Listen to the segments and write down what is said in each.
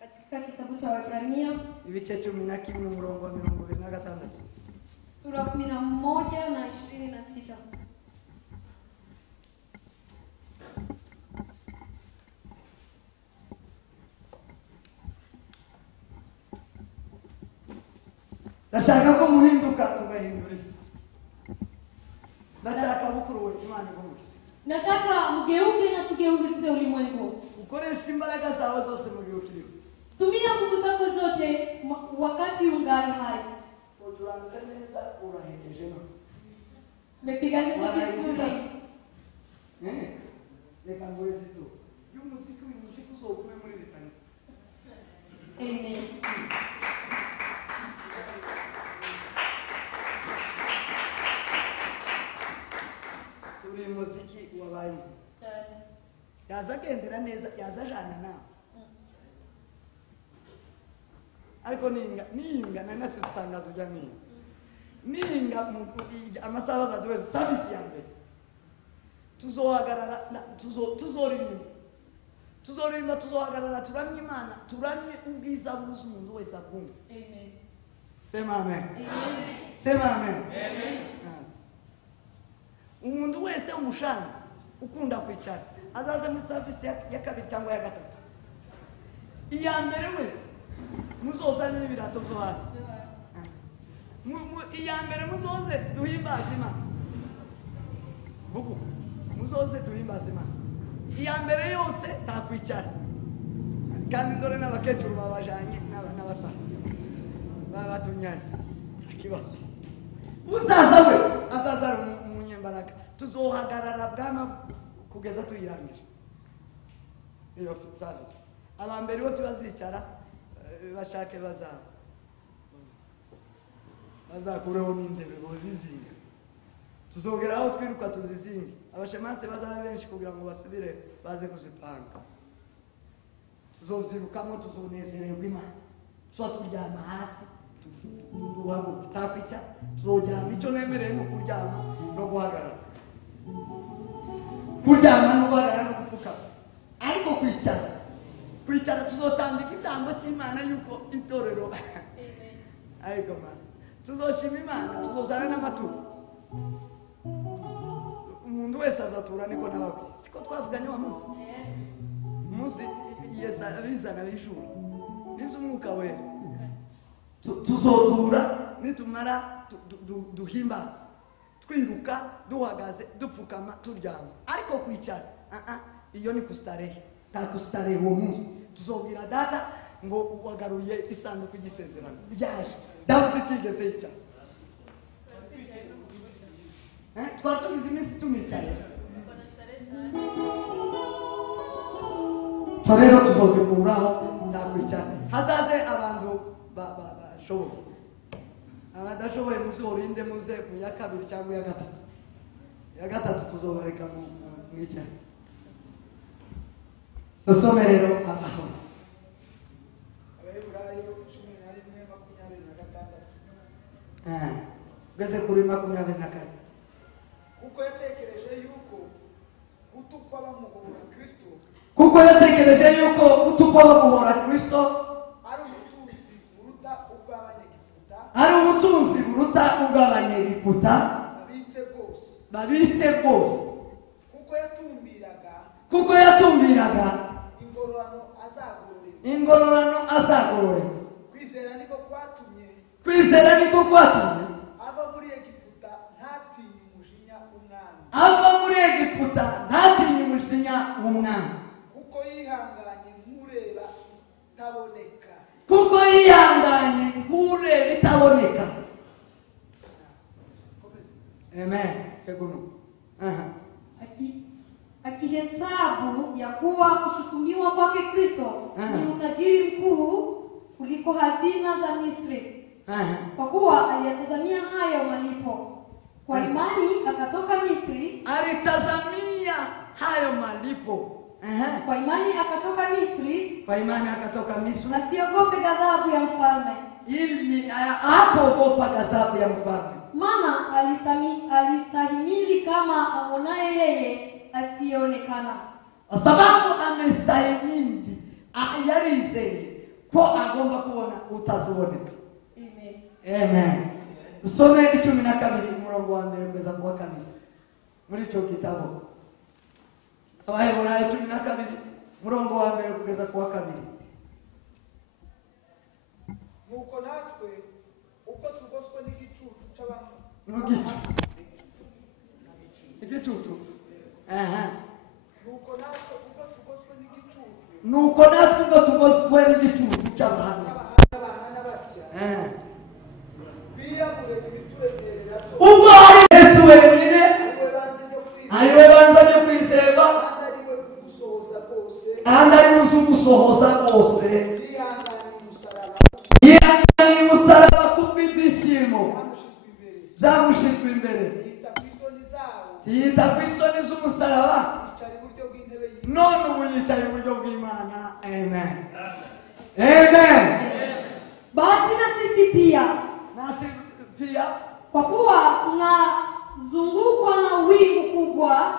Katika kitabu cha Waebrania ibice 12 umurongo wa 26. sura 11 na 26. Ndashaka ko muhinduka tugahindura isi. Ndashaka bukuru we Imana igomuje. Nataka mgeuke na tugeuze ulimwengu. Ukoresha imbaraga zawe zose mu gihe ukiriho. Tumia nguvu zako zote wakati ungali hai. Uturanze neza urahejeje no. Mepigana vizuri. Reka ngweze tu. Y'umuziki w'umuziki uzokume muri bitani. Amen. Turi muziki wabaye. Yazagendera neza yazajana nawe. Ariko ninga nana sitangazo jamii. Ninga amasaha zaduwe service yange. Tuzohagarara tuzorimba tuzohagarara turamye Imana turamye ubwiza buzu umuntu wese akumva. Amen. Sema amen. Amen. Sema amen. Amen. Umuntu wese umushana ukunda kwicara azaze muri service ya kabiri cyangwa ya gatatu. Iya mbere we muzoza n'ibirato byo hasi. Iya mbere muzoze duhimbaza Imana. Buku muzoze duhimbaza Imana. Iya mbere yose takwicara. Kandi ndore n'abakecuru babajanye n'abasa. Babatunyaje. Kibazo. Uzaza we azaza umunyembaraga. Tuzohagarara bwana kugeza tuyirangije. Iyo service. Abambere bo tubazicara bashake bazakureho n'indebe bozizinga. Tuzogeraho twiruka tuzizinga. Abashemanse bazaba benshi kugira ngo basubire baze kuzipanga. Tuzozirukamo tuzonezererwa Imana. Tuzaryama hasi duhaguruka takwica tuzoryama icyo nemereye no kuryama no guhagarara. Kuryama no guhagarara no gupfukama. Ariko kwicara tuzotamba igitambo cy'Imana yuko itorero. Ariko Mana tuzoshima Imana tuzozana n'amaturo. Umuntu wese azatura niko nababwiye. Siko twavuganye wa munsi Yesu abizana b'ijuru. Nibyo umwuka we. Tuzotura nitumara duhimbaza. Twiruka duhagaze dupfukama turyama. Ariko kwicara iyo ni kustarehe. Takustarehe uwo munsi. Tuzobwira data ngo wagaruye isanduku y'isezerano. Ryaje. Dawudi tigeze yicara. Twatugize iminsi tumicaye. Torero tuzobikuraho ndakwicara. Hazaze abantu bashoboye. Abadashoboye muzorinde muze mu ya kabiri cyangwa ya gatatu. Ya gatatu tuzobareka mu icyaha. Sosomerero aho. Abaheburayo 11:26. Geze kuri 24. Kuko yatekereje yuko gutukwa bamuhora Kristo. Kuko yatekereje yuko gutukwa bamuhora Kristo Ari ubutunzi buruta ubw'Abanyegiputa. Ari ubutunzi buruta ubw'Abanyegiputa. Babitse rwose. Kuko yatumbiraga ingororano azagororerwa. Kwizera niko kwatumye ava muri Egiputa ntatinye umujinya w'umwami. Ava muri Egiputa ntatinye umujinya w'umwami. Kuko yihanganye nk'ureba bitaboneka. Kuko yihanganye nk'ureba bitaboneka. Amen. Akihesabu ya kuwa kushutumiwa kwake Kristo ni utajiri mkuu kuliko hazina za Misri. Kwa kuwa aliyatazamia hayo malipo. Kwa imani akatoka Misri. Alitazamia hayo malipo. Kwa imani akatoka Misri. Kwa imani akatoka Misri. Asiogope ghadhabu ya mfalme. ili hakuogopa ghadhabu ya mfalme. Maana alistahimili kama aonaye yeye asiyeonekana. Kwa sababu amestahimili yarizeye ko agomba kubona utaziboneka. Amen. Some 12 umurongo wa 1 kugeza ku wa 2 muri ico gitabo. Abaheburayo 12 umurongo wa 1 kugeza ku wa 2. Nuko natwe uko tugoswe n'igicucu c'abantu. Igicucu. Nuko natwe uko tugoswe n'igicucu c'abantu. biyamure ibituremerera byo. Ubwo ari Yesu wenyine ariwe banza ryo kwizerwa kandi ari gusohoza rwose yihanganye umusaraba kubw'ibyishimo byamushizwe imbere yita ku isoni z'umusaraba none ubu yicaye iburyo bw'Imana. Amen. Amen. Basi na sisi pia kwa kuwa tunazungukwa na wingu kubwa,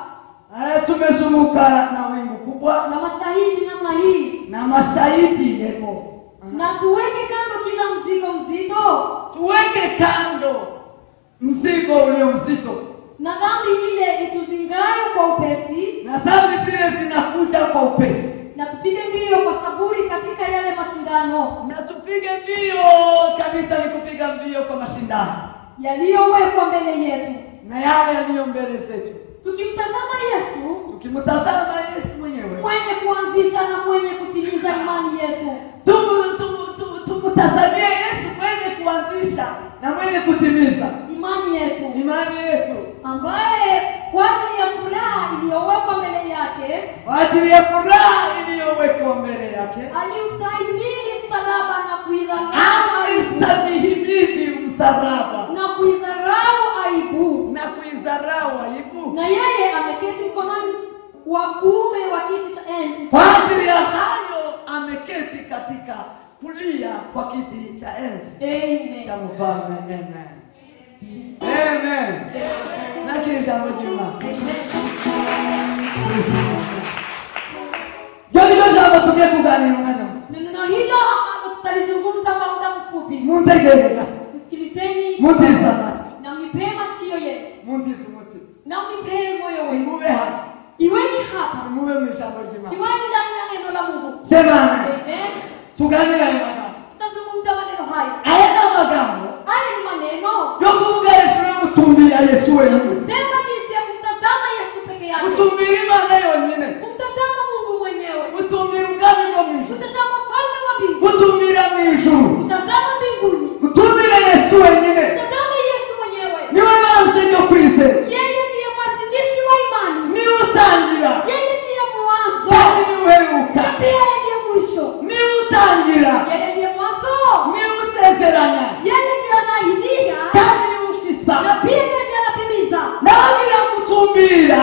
tumezunguka na wingu kubwa na mashahidi namna hii, na mashahidi yeko, na tuweke kando kila mzigo mzito, tuweke kando mzigo ulio mzito, na dhambi ile ituzingayo kwa upesi, na dhambi zile zinakuja kwa upesi, na tupige mbio kwa saburi katika yale mashindano, na tupige mbio kabisa, ni kupiga mbio kwa mashindano yaliyowekwa mbele yetu, na yale yaliyo mbele zetu, tukimtazama Yesu mwenyewe mwenye kuanzisha na mwenye kutimiza imani yetu. Tumtazamie Yesu mwenye kuanzisha na mwenye kutimiza imani yetu, ambaye kwa ajili ya furaha iliyowekwa mbele yake aliustahimili msalaba na kuidharau aibu, na yeye ameketi mkononi wa kuume wa kiti cha enzi. Kwa ajili ya hayo ameketi katika kulia kwa kiti cha enzi. Amen. Cha mfalme. Amen. Amen. Na kile jambo jema. Ndio jambo tukekugani mwana. Neno hilo ambalo tutalizungumza kwa muda mfupi. Muntegereza. Sikilizeni. Mutizama. Na mnipee masikio yenu. Mutizi. Na mnipee moyo wenu. Muwe hapa. Iweni hapa. Muwe mshambo jema. Iweni ndani ya neno la Mungu. Sema amen. Tuganira imana. Tutazungumza maneno haya. Aya magambo. Haya ni maneno. Yokuvuga Yesu mutumbira Yesu wewe. Sema jinsi ya kumtazama Yesu peke yake. Mutumbira Imana yonyine. Kumtazama Mungu mwenyewe. Mutumbira ubwami bwo mwisho. Kutazama ufalme wa mbingu. Mutumbira mwisho. Kutazama mbinguni. Mutumbira Yesu wenyine. Kutazama Yesu mwenyewe. Niwe maze yo kwizera. Yeye ndiye mwanzilishi wa imani. Ni utangira. Yeye ndiye mwanzo. Yeye ni uheruka. Pia yeye ndiye mwisho. Ni utangira. Yeye ndiye mwanzo. Ni usezeranya. Yeye ndiye anaahidia. Kandi ni usitsa. Na pia yeye ndiye anatimiza. Na bila kutumbira.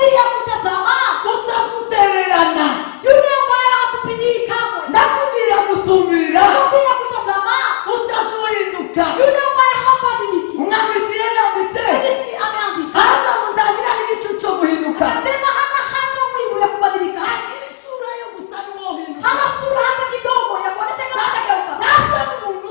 Bila kutazama. Utasutererana. Yule ambaye hatupindii kamwe. Na bila kutumbira. Bila kutazama. Utasuhinduka. Yule ambaye habadiliki. Unamitiela mite. Yesu ameandika. Hata mtagira nigicuco guhinduka. Anasema hata mwingu ya kubadilika. Ili sura yo gusanwa uhinduka. Hana sura hata kidogo ya kuonesha kama atageuka. Sasa Mungu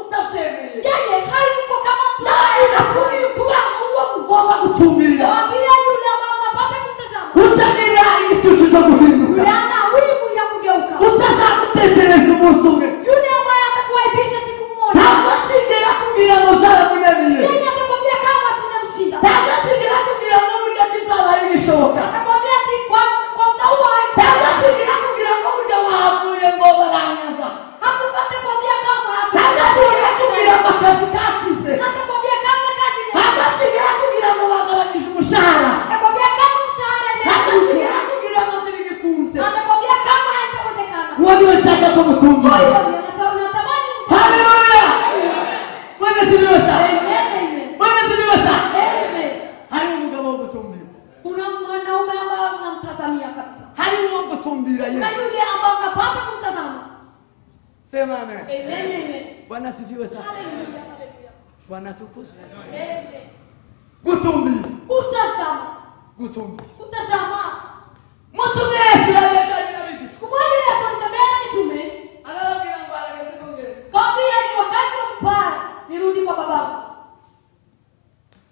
utasemeye. Yeye hayuko kama mtu. Na inakuwa uwa mugomba gutumbira. Waambia yule ambaye unapata kumtazama. Utagira igicuco guhinduka. Yule ana wingu ya kugeuka. Utazakutetereza umunsi umwe. Yule ambaye atakuaibisha siku moja. Ntabwo asigera kubwira ngo zaramunaniye. Yeye atakwambia kama tunamshinda. Ntabwo asigera kubwira ngo burya bizabaye bishoboka. Atakwambia ati kwa muda huo haipo. Ntabwo asigera kubwira ngo burya wahavuye ngo baranyaga. Atakwambia kama Ntabwo asigera kubwira ngo akazi kashize. atakwambia kama kazi ni. Ntabwo asigera kubwira ngo bagabanyije umushahara. Atakwambia kama mshahara ni. Ntabwo asigera kubwira ngo zibikunze. Atakwambia kama haitawezekana. Uwo niwe nshaka ko mutumbira. Kwa hiyo natamani. Haleluya. Bwana sibiwe sana. Amen. Bwana sibiwe sana. Amen. Hari umugabo wo gutumbira. Kuna mwanaume ambaye unamtazamia kabisa. Hari uwo gutumbira Na yeye. yule ambaye unapaswa kumtazama. Sema amen. Amen. Bwana asifiwe sana. Hallelujah. Hallelujah. Bwana tukuzwe. Amen. Gutumbi. Kutazama. Gutumbi. Kutazama. Mtume Yesu aliyesema hivi. Siku moja Yesu alitembea na mitume. Anawaambia ngwala kazi kongere. Kaambia ni wakati wa kupaa nirudi kwa babangu.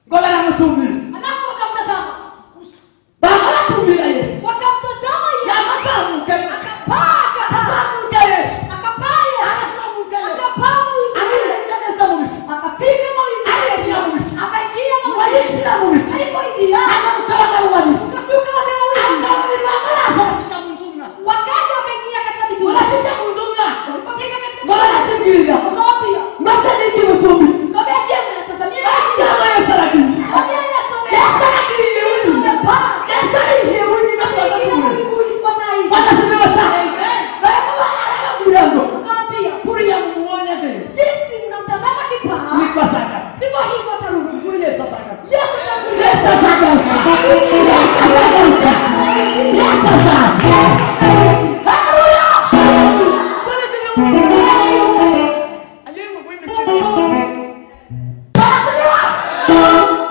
Ngola na mtumbi. Alafu wakamtazama. Baba atumbira Yesu. Wakamtazama Yesu. Yamasamu kale. Akapaa. Akasamu kale. Akapaa Yesu. Akasamu kale. Akapaa mwingi. Akasamu mawingu. Akafika mawingu. Akaingia mawingu. Akaingia mawingu. Akaingia mawingu. Alipoingia. Akamtoa uwani. Akashuka wale mawingu. Akamwambia sasa mtumna. Wakaja wakaingia katika mitume. Unasita mtumna. Walipofika katika Ngola na sikiliza. Wakawaambia. Mbona niki mtumbi? Kaambia jema natazamia. Kama Yesu lakini. Kaambia Yesu. Yesu lakini Yesu amepaa. Yesu alishauri na Akaingia kwa mawinguni kwa tai. Bwana asifiwe sana. Amen. Mlango. Akawaambia. Kuri ya muone tena. Jinsi mnamtazama kipaa. Ni kwa saka. Ndivyo hivyo atarudi. Kuri Yesu saka. Yesu atarudi. Yesu saka. Yesu saka. Haleluya. Bwana asifiwe. Ayewe mwini Kristo.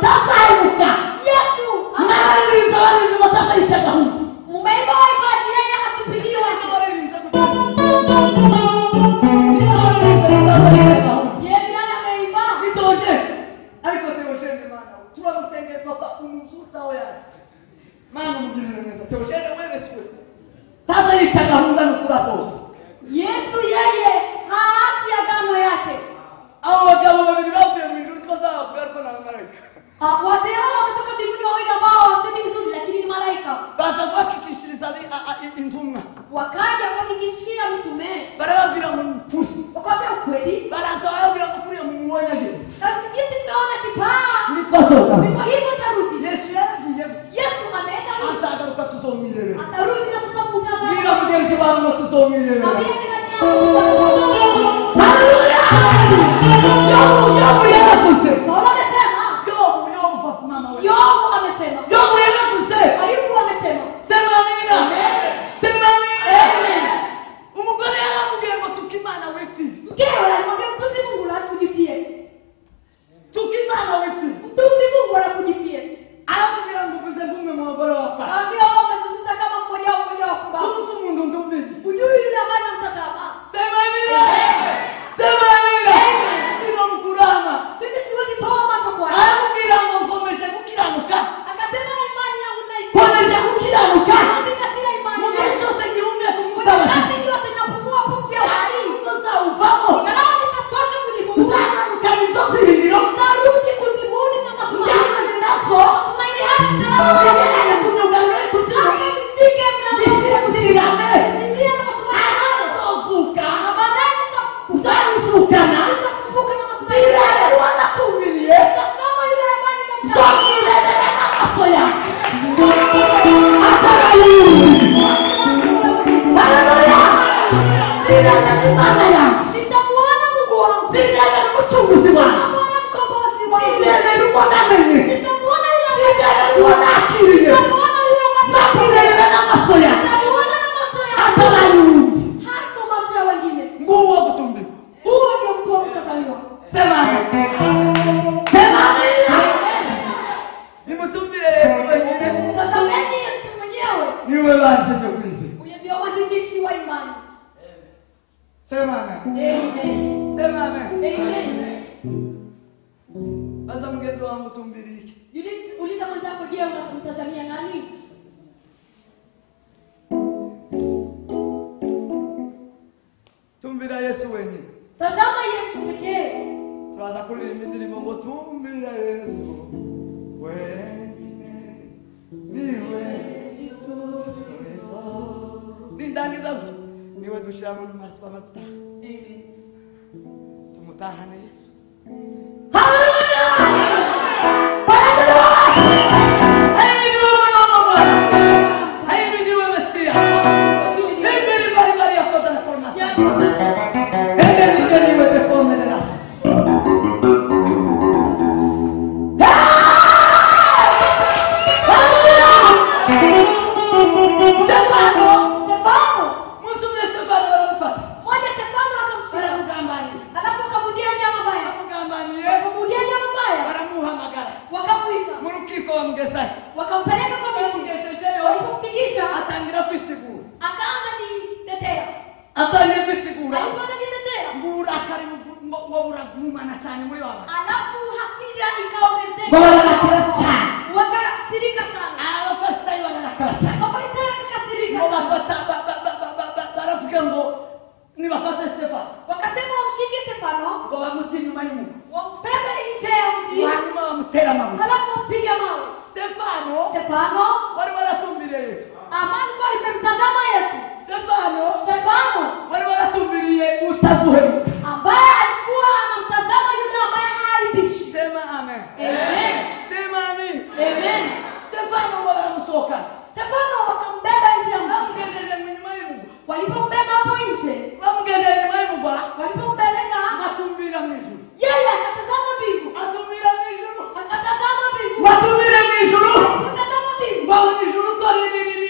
Tasaibuka. Yesu. Mali nzuri ni watasa isaka huu. Mumeimba waimbaji yeye hatupigiwa. Yeye ni nani ameimba? Yesu yeye haachi agano yake. Wazee hao wametoka mbinguni wawili ambao hawasemi vizuri lakini ni malaika. Wakaja wakihakikishia mitume. Wakaambia ukweli. Jinsi tunaona kipaa. Ndivyo hivyo tarudi. Yesu ameenda rudi. Atarudi na tutamtazama. Mwambie jirani yako. Paulo amesema. Yobu amesema. Ayubu amesema. Mkewe alimwambia mtusi Mungu na kujifie. Mtusi Mungu na kujifie. Ambia wao wamezungumza kama mmoja wa kubabu. Ujui yule ambaye anamtazama. Mimi siwezi toa macho kwa. Akasema imani yangu naisikia. Katika imani. Wakati yote ninapumua pumzi ya uhai. Ingawa nitatoka kuzimu. Nitarudi kuzimuni na matumaini. Matumaini haya nifike mlangoni. Nisikie na matumaini haya. Na baadaye nitafufuka na matumaini. Nitasoma yule ambaye nitamuona Mungu wangu. Nitamuona mkombozi wangu. Nitamuona yule nitamuona yule nitamuona na macho yangu. Hata macho ya wengine. Huo ndio mtu wa kutazamiwa. Tazameni Yesu mwenyewe. Huyo ndio mwanzilishi wa imani. Amen. Amen. Sasa mgeni wangu tumbiriki. Uliza mwenzako, je, unamtazamia nani? Tumbira Yesu wenye. Tazama Yesu pekee. Turaza kuririmba indirimbo ngo tumbira Yesu wenyine niwe Yesu. Nindangiza niwe dushiramo n'amatwa matuta. Amen. Tumutahane Yesu. Stefano bamugezayo wakampeleka kwa miti. bamugejejeyo Walipomfikisha atangira kwisigura akaanza kujitetea. atangiye kwisigura Alipoanza kujitetea, ngo uburakari ngo buragumana cyane muri baba alafu hasira ikaongezeka. ngo barakara cyane Wakasirika sana. abafarisayo barakara cyane Mafarisayo wakasirika ngo sana. bafata baravuga ngo nibafata Stefano Wakasema wamshike Stefano, ngo bamuti inyuma y'umugo wambebe nje ya mji, hanyuma bamutera amabuye halafu wampige mawe. Stefano Stefano wari waratumbiriye Yesu amani kwa alimtazama Yesu. Stefano wari Stefano waratumbiriye utazuheruka ambaye alikuwa anamtazama yule ambaye haibishi. sema amen Amen. sema amen Amen. Stefano waramusoka Stefano wakambeba nje ya mji. bamugejeje inyuma y'umugo Walipombeba hapo nje, bamugejeje inyuma y'umugo walipompeleka atumbira mu ijuru yeye akatazama mbingu, atumbira mu ijuru akatazama mbingu, watumbira mu ijuru akatazama mbingu, mbabona ijuru ko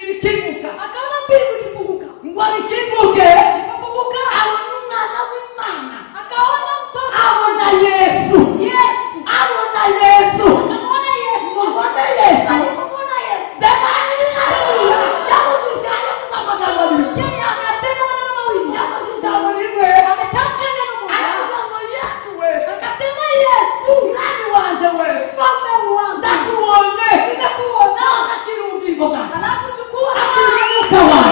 rikimuka akaona mbingu ikifunguka. ngo rikimuke Ikafunguka, abona umwana w'Imana akaona mtoto abona Yesu Yesu, abona Yesu akamwona Yesu. abona Yesu Alipomwona Yesu, sema haleluya yamusishanya amagambo abiri yeye amesema maneno mawili, yamusishanya rimwe ametamka neno moja, aravuga ngo Yesu we akasema Yesu, mwami wanje we mfalme wangu, ndakubonye nimekuona, akiri ubugingo bwawe alafu chukua akiri umwuka wawe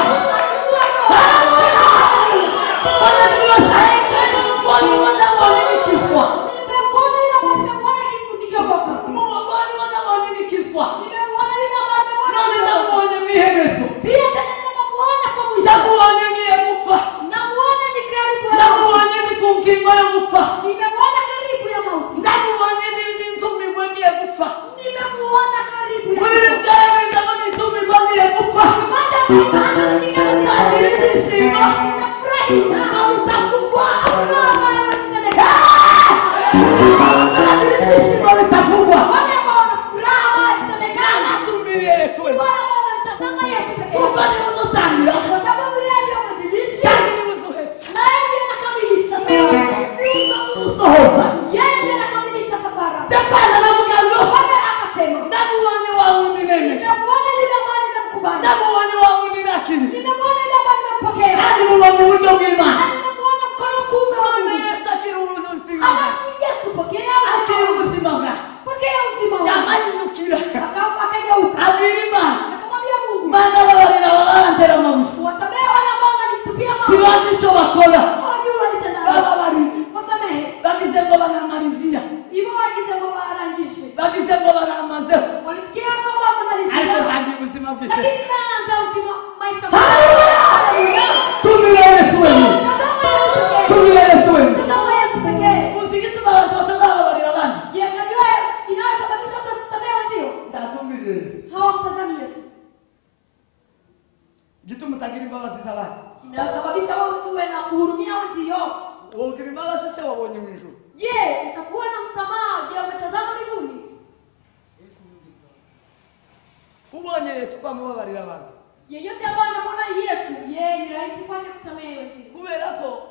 yeyote ambaye anamwona Yesu, yeye ni rahisi kwake kusamehe wenzie. Kubera ko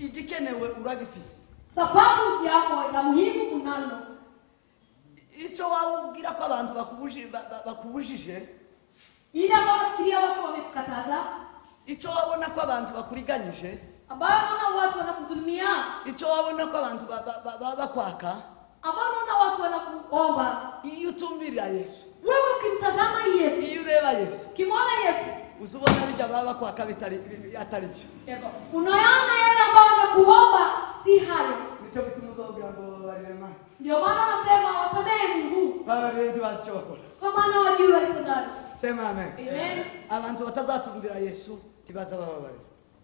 igikenewe uragifite. Sababu yako ya muhimu unalo. Icyo wabwira ko abantu bakubujije ile ambayo nafikiria watu wamekukataza, icyo wabona ko abantu bakuriganyije, ambayo naona watu wanakuzulumia, icyo wabona ko abantu bakwaka, ambayo naona watu wanakuomba, iyo utumbira Yesu, wewe ukimtazama Yesu, iyo ureba Yesu, ukimwona Yesu, uzubona bijya baba kwaka atari byo. unaona yale ambayo wanakuomba si hayo. Nicyo bituma uzabwira ngo barema. Ndio maana nasema wasamehe Mungu. Bari ndibazi cyo bakora. Kwa maana wajua walipondana. Sema amen. Amen. Abantu batazatumbira Yesu tibaza bababare.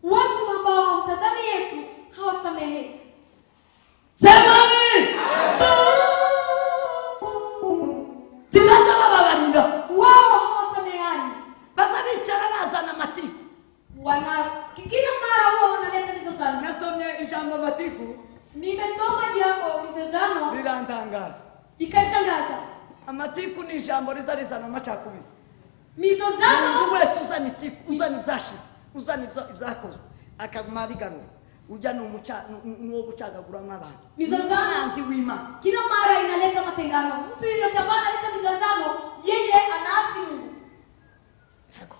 Watu ambao mtazami Yesu hawasamehe. Sema amen. Tibaza bababarira. Wao hawasameheani. Basa bicara bazana matiku. Kila mara wao wanaleta mizozano. Nasomye ijambo matiku. Nimesoma jambo mizozano. Birantangaza. Ikanishangaza. Amatiku ni ijambo rizana amacakubiri. Mizozano. Umuntu wese uzana itiku, uzana ibyashize, uzana ibyakozwe, akaguma biganura. Ujya n'uwo gucagagura nk'abantu. Mizozano Nanzi w'Imana. kila mara inaleta utengano. Mtu yeyote ambaye analeta mizozano, yeye anaasi Mungu. Yego.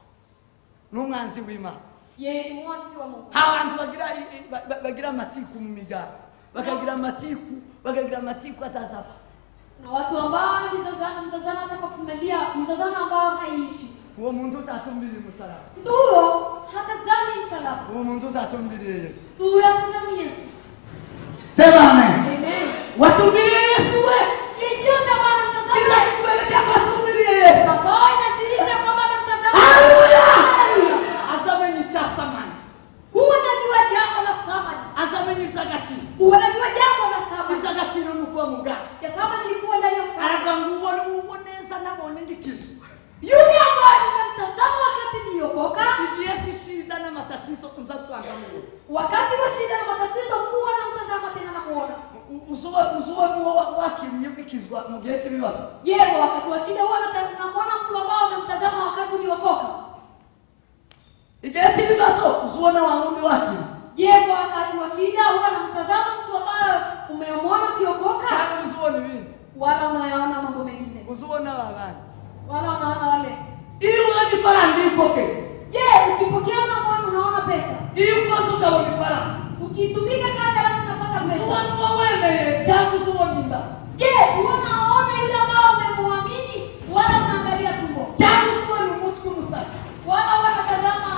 N'umwanzi w'Imana. Yeye ni mwasi wa Mungu. Abantu bagira amatiku mu mijyana. Bakagira amatiku atazafa. Na watu ambao mizozano atakafumelia, mizozano ambao haiishi. Uwo muntu utatumbira umusaraba. Mtu huyo hatazami msalaba. Uwo muntu utatumbira Yesu. Huyo hatazami Yesu. Sema amen. Amen. Watumbirie Yesu wewe. Ndio kama mtazamo. Kila kuelekea watumbirie Yesu. Sababu inadhihirisha kwamba mtazamo. Haleluya. Asame ni chasamani. Huwa najua jambo la samani. Asame ni sagati. Huwa najua jambo la samani. Sagati no mukwa muga. Ya kama nilikuwa ndani ya fara. Araganguwa n'uboneza nabone ndikizo. Yule ambaye nimemtazama wakati niliokoka. Igihe cy'ishida n'amatatizo uzasanga mu. Wakati wa shida na matatizo kuwa na mtazama tena na kuona. Uzuwa nuwo wakiriye bikizwa mu gihe cy'ibibazo. Yeye wakati wa shida huwa namuona mtu ambao unamtazama wakati uliokoka. Igihe cy'ibibazo uzuona wangundi wakiriye. Yeye wakati wa shida huwa namtazama mtu ambaye umemwona ukiokoka. Cyangwa uzuona ibindi. Wala unayaona mambo mengine. Uzuona babandi. Wala unaona wale. Iyo unajifaranga ikoke. Ukipokea unaona pesa. Iyo ukoze ukabona ifaranga. Ukitumika kazi alafu unapata pesa. Uzuona wewe cyangwa uzuona inda. Unaona yule ambao umemwamini wala unaangalia tumbo. Cyangwa uzuona umutwe umusaka. Wala wanatazama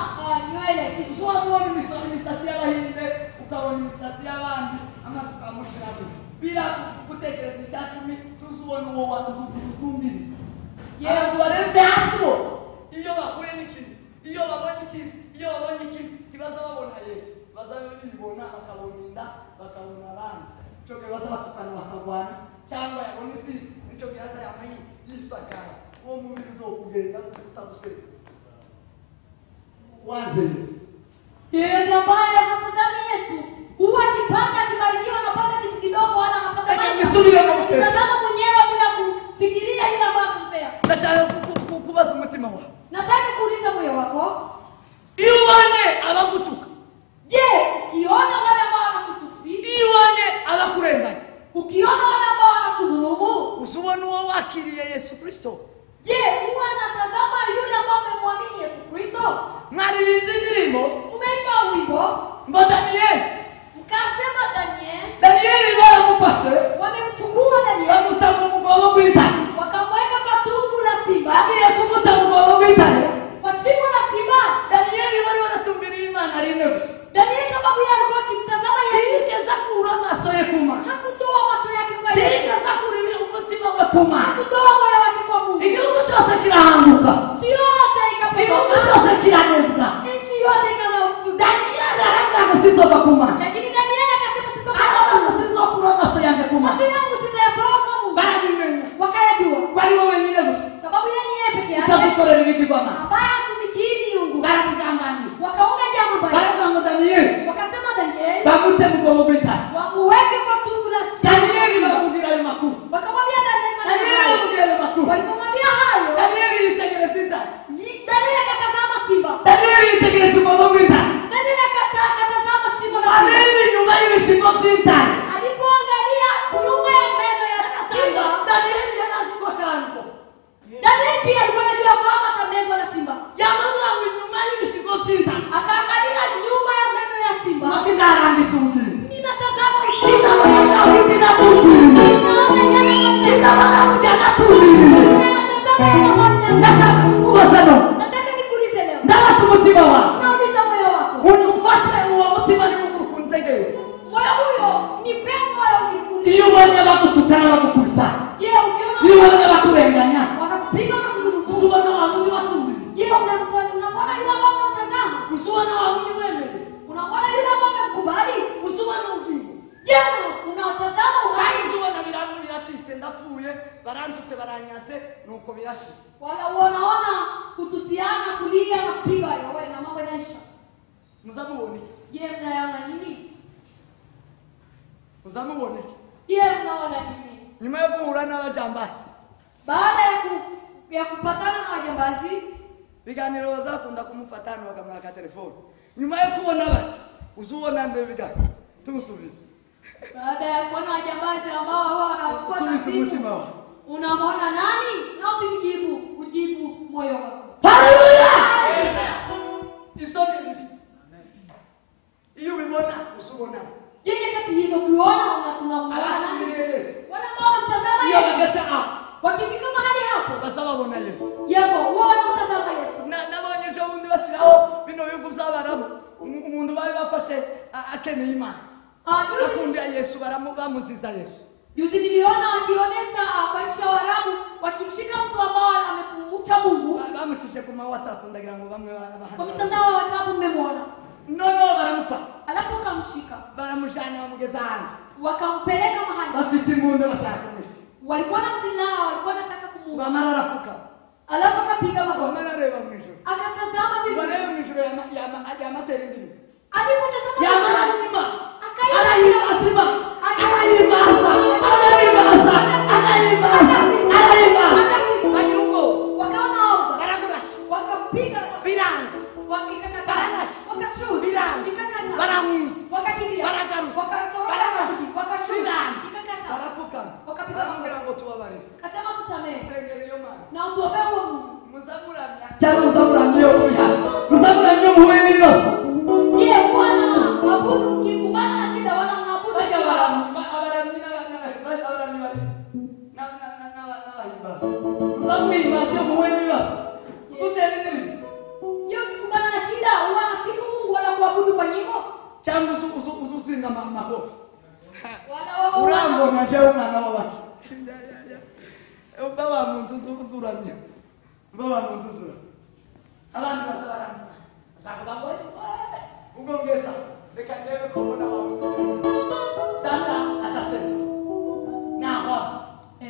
nywele. Uzuona imisatsi y'abahinde ukabona imisatsi y'abandi amasuka amushiraho. Bila gutekereza icyatumi tuzuona uwo watumbiri. Abantu barenze hasi bo. Iyo bahuye n'ikindi, iyo babonye ikizi, iyo babonye ikindi, kibaza babona Yesu. Bazabibona bakabona inda, bakabona abandi. Cyo kibaza batukana bakagwana cyangwa yabona ibyisi. Nicyo kibaza yamaye yisakara. Uwo mubiri zo kugenda utabuseka. Wanze Yesu. Yeye ambaye hakuzami Yesu, huwa akipata akibarikiwa anapata kitu kidogo wala anapata maisha. Tazama mwenyewe bila kufikiria ile ambayo kumpea. Ndashaka kubaza umutima wawe. Nataka kuuliza moyo wako. Iyo wane abagutuka. Ukiona wale ambao wanakutusi. Iyo wane abakurenganya. Ukiona wale ambao wanakudhulumu. Uzubona uwo wakiriye Yesu Kristo. Huwa anatazama yule ambao amemwamini Yesu Kristo. Mwaririnze indirimbo. Umeimba wimbo. Ngo Daniel. Ukasema Daniel baramufashe. Wamemchukua Daniel. Bamutanga umugobo gw'intare. Wakamweka kwa tundu la simba. Agiye kumutanga umugobo gw'intare. Kwa shimo la simba. Daniel wari waratumbiriye Imana rimwe gusa. Daniel sababu yeye alikuwa akimtazama Yesu. Yigeze akura amaso ye ku Mana. Hakutoa macho yake kwa Yesu. Yigeze akura umutima we ku Mana. Hakutoa moyo wake kwa Mungu. Igihugu cyose kirahanguka. Nchi yote ikapeka. Igihugu cyose kiranebwa. Nchi yote ikanafuta. Daniel aranga sizoka ku Mana. Lakini Daniel akasema sitoka. Sizokura amaso yanjye ku Mana. Macho yangu sitayatoa kwa Mungu. Barabimenya. Wakayajua. Kwari wowe nyine gusa. Sababu yeye peke yake. Utazikorera ibigirwama. Ambaye hatumikini Mungu. Baramugambaniye. Wakaunga jambo mbaya. Baravuga ngo Daniel. Wakasema Daniel. Bamute mugobo gw'intare. Wamuweke kwa tundu la simba. Daniel baramubwira ayo makuru. Wakamwambia Daniel baramubwira ayo makuru. Walipomwambia hayo. Daniel yitegereza intare. Daniel akatazama simba. Daniel yitegereza umugobo gw'intare. Daniel akatazama shimo la simba. Daniel nyuma y'ibishyimbo by'intare. Alipoangalia nyuma ya meno ya simba. Daniel yanazikwa kanko. Daniel pia alikuwa anajua kwamba atamezwa na simba. Yamama nyuma y'ibishyimbo by'intare. Akaangalia nyuma ya meno ya simba. Nakidarangisa ubwira. Ninatazama nataka nikuulize leo. Ndabaza umutima wawe. Nauliza moyo wako. Unufashe uwo mutima ni mukuru kuntegeye. Moyo huyo ni moyo ukikuuliza. Iyo ubonye bagutukana bagukubita. Iyo ukiona ubonye bakurenganya. wanakupiga na kudhulumu. Usubona wabundi batumbiri. Unamwona yule ambao unamtazama. Usubona wabundi wemeye. Unamwona yule ambao unamkubali. Usubona ugiye. Unatazama Kandi usubona birantu biracitse ndapfuye barantutse baranyaze nuko birashira. wala unaona kutusiana kulia na kupiga wewe na mambo yanaisha. Muzamubone. Mnaona nini? Muzamubone. Mnaona nini? Nyuma yo guhura n'abajambazi. Baada ya kupatana na wajambazi, biganiro bazakunda kumufatana bakamwaka telefone. Nyuma yo kubona bati uzubona nde bigani. Tumusubize. baada ya kuona wajambazi ambao huwa wanachukua Usubize umutima wawe. Unamwona nani? Na usimjibu, ujibu moyo wako. Haleluya! Isome hivi. Iyo ubibona usubona. Yeye kati hizo kuona tunamwona nani? Wana ambao mtazama Iyo Yesu. bagasa Wakifika mahali hapo, basaba bona Yesu. yego huwa wanamtazama Yesu. Nabonye jo bundi basiraho bino bihugu by'abarabu. Umuntu bari bafashe akeneye Imana. Akunda Yesu bamuziza Yesu. Juzi niliona wakionyesha kwa nchi ya Waarabu wakimshika mtu ambao amemcha Mungu. Bamutishe kuma WhatsApp ndagira ngo bamwe Kwa mitandao wa WhatsApp mmemwona. No baramufa. Alafu kamshika. Baramujana bamugeza hanze. Wakampeleka mahali. Bafite imbunda bashaka kumwisha. Walikuwa na silaha, walikuwa wanataka kumuua. Bamara arafuka. Alafu akapiga magoti. Bamara areba mwijuru. Akatazama bibi. Bwana mwijuru ya materi ndini. Alipotazama Yamara nyuma. akaimba. Akiruko. Wakaona oga. Baragurash. Wakapiga. Biranzi. Wakikata. Baragash. Wakashoot. Biranzi. Ikakata. Barahuzi. Wakakimbia. Baragaruzi. Wakatoka. Baragaruzi. Wakashoot. Biranzi. Ikakata. Barafuka. Wakapiga. Baramubwira ngo tubabare. Kasema tusamehe. Sengere yo mana. Na utuombee Mungu. Muzamuramya. Cyangwa muzamuramya yo kuya. Muzamuramya muhuye n'ibibazo. Je, Bwana mabudu mkikumbana na shida wala mnabudu jawabu? Yo kikumbana na shida huwa nasifu Mungu wala kuabudu kwa nyimbo? Cyangwa uzusinga makofi. Wala Urambo na je umwana wabaki. Baba muntu uzuramya. Baba muntu uzura. Abandi basara. Sakuga ngo ungongeza. Reka ndewe ko mbona wamuntu. Tata asasema. Naho.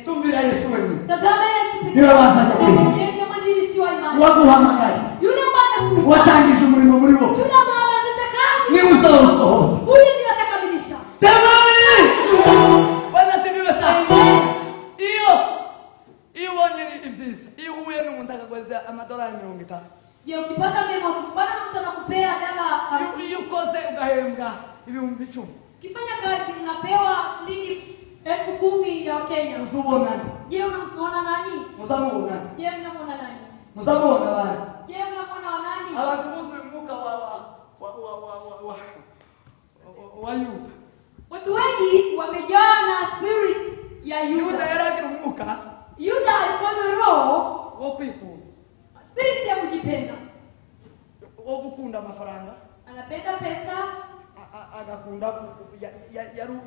Tumbira Yesu wewe. Tazama Yesu pekee. Ndio wafanya kazi. Yeye ndiye mwanzilishi wa imani. Waguhamagaye. Yule ambaye Watangije umurimo muri bo. Yule ambaye anaanzisha kazi. Ni usohoza. Huyu ndiye atakamilisha. Sema wewe. Bwana sibiwe sana. Amen. Iyo wonye ibyiza. Iyo uhuye n'umuntu akagweza amadolari 50. Je, ukipata mema ukipata na mtu anakupea dala Iyo ukoze ugahembwa ibihumbi 10. ukifanya kazi unapewa shilingi 10,000 ya Kenya. Uzubona. Je, unamwona nani? Muzamubona. Je, mnamwona nani? Muzamubona bana. Je, mnamwona nani? Abantu buzuye umwuka wa Yuda. Watu wengi wamejaa na spirit ya Yuda Yuda. yaragira umwuka Yuda alikuwa na roho, wo kwikunda. spirit ya kujipenda. Wo gukunda amafaranga. Anapenda pesa, Agakunda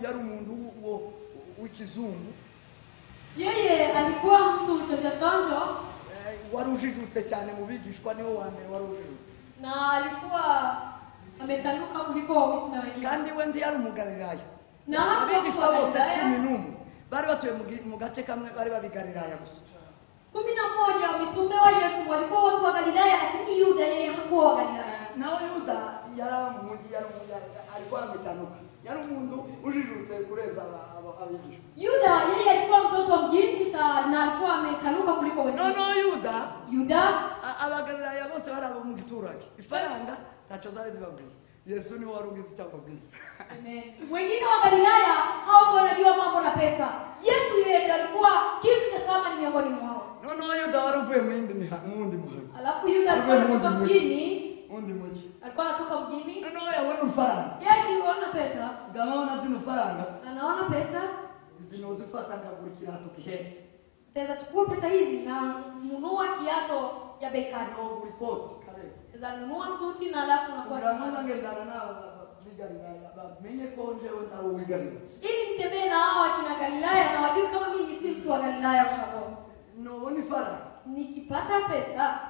yari umuntu w'ikizungu. yeye alikuwa mtu chonjo Wari ujijutse cyane mu bigishwa niwe wa mbere wari ujijutse. na alikuwa amechanuka kuliko wengine wengine. Kandi we ndi yari umugalilaya. Na hapo Abigishwa bose Galilaya, 11 bari batuye mu gace kamwe bari babigalilaya gusa. 11 mitume wa Yesu walikuwa watu wa Galilaya, lakini Yuda yeye hakuwa wa Galilaya. Nawe Yuda yari umugi alikuwa ametanuka. Yari umuntu ujijutse kureza abigishwa. Yuda yeye alikuwa mtoto mjini na alikuwa amechanuka kuliko wengine. Yuda abagalilaya bose bari abo mu giturage. Ifaranga tacho zari zibabwiye. Yesu ni warugize cyababwiye. Amen. Wengine wa Galilaya hao wanajua mambo na pesa. Yesu yeye alikuwa kitu cha thamani miongoni mwao. Yuda waravuye mu yindi mundi muhanga. Alafu Yuda alikuwa anatoka mjini. Undi muji. Alikuwa anatoka mjini. Yabona ufaranga. Yeye aliona pesa. Gamaona zino faranga. Anaona pesa. Zinozifata ngagura kirato kihetse. Teza chukua pesa hizi na nunua kiato ya bei kali. Ngagura ikoti kare. Teza nunua suti na alafu unakuwa Uramuna ngendana nabo bigalilaya bamenye ko njewe na ubigalilaya. ili nitembee na hao akina Galilaya na wajue kama mimi si mtu wa Galilaya ushago. No ni faranga. Nikipata pesa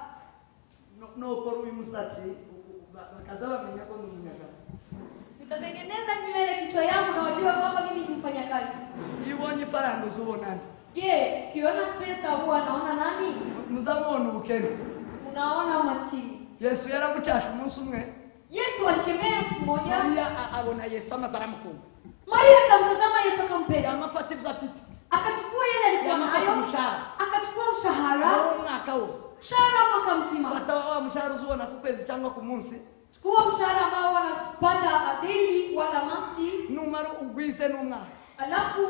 No koru imusati bakaza bamenya ko ndumunyaka. nitatengeneza nywele kichwa yangu na wajue kwamba mimi ni mfanyakazi. Ibonye faranga uzubonana. Je, kiona pesa huwa anaona nani? Muzamubona ubukene. Unaona umaskini. Yesu yaramucyasha umunsi umwe. Yesu alikemea siku moja. Maria abona Yesu amazaramukumba. Maria akamtazama Yesu akampenda. Yamafata ibyo afite. Akachukua yale alikuwa nayo. Akachukua mshahara. Umwaka wose. Mshahara mwaka mzima. Fata wa mshahara uzubona ku kwezi cyangwa ku munsi. Chukua mshahara ambao wanapata daily wala monthly. Numara ugwize n'umwaka. Alafu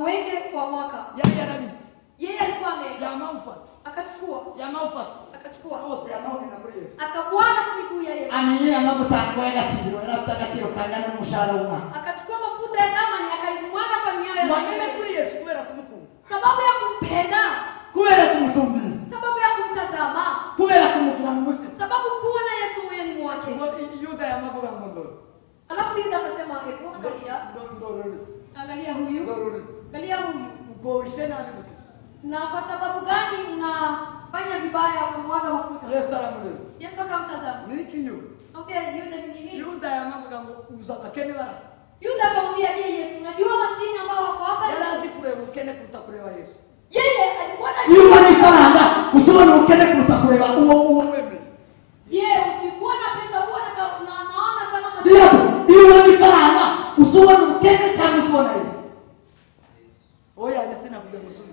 uweke kwa mwaka. yari yarabizi Yeye alikuwa ameweka. yamaufa Akachukua. Akachukua. hose yamauni na muri Yesu Akabwana kwa miguu ya Yesu. amenye amavuta y'agaciro yarafite agaciro kangana n'umushahara w'umwaka. Akachukua mafuta ya thamani akaimwaga kwa nyayo mwamene ya kuri Yesu kubera kumukunda sababu ya kumpenda, kubera kumutumbira, sababu ya kumtazama, kubera kumugira mu mutima. sababu kuona Yesu moyoni mwake. ngo Yuda yamavuga ngo ndoro Alafu Yuda akasema, hebu angalia, ndoro angalia huyu, angalia huyu. ugo ishena ni muti Na kwa sababu gani unafanya vibaya unamwaga mafuta? Yesu aramureba Yesu akamtazama. niki yu Ambia Yuda ni nini? Yuda yamavuga ngo uza bakene bara Yuda akamwambia, je, Yesu unajua maskini ambao wako hapa? yarazi kureba ukene kuruta kureba Yesu Yeye alikuwa Iyo anajua ubona ifaranga usobona ubukene kuruta kureba uwo weme je, ukikuwa na pesa huwa naona sana iyo maskini. iyo ubona ifaranga usobona ubukene cyangwa usobona Yesu. oya ni sina kuja musuri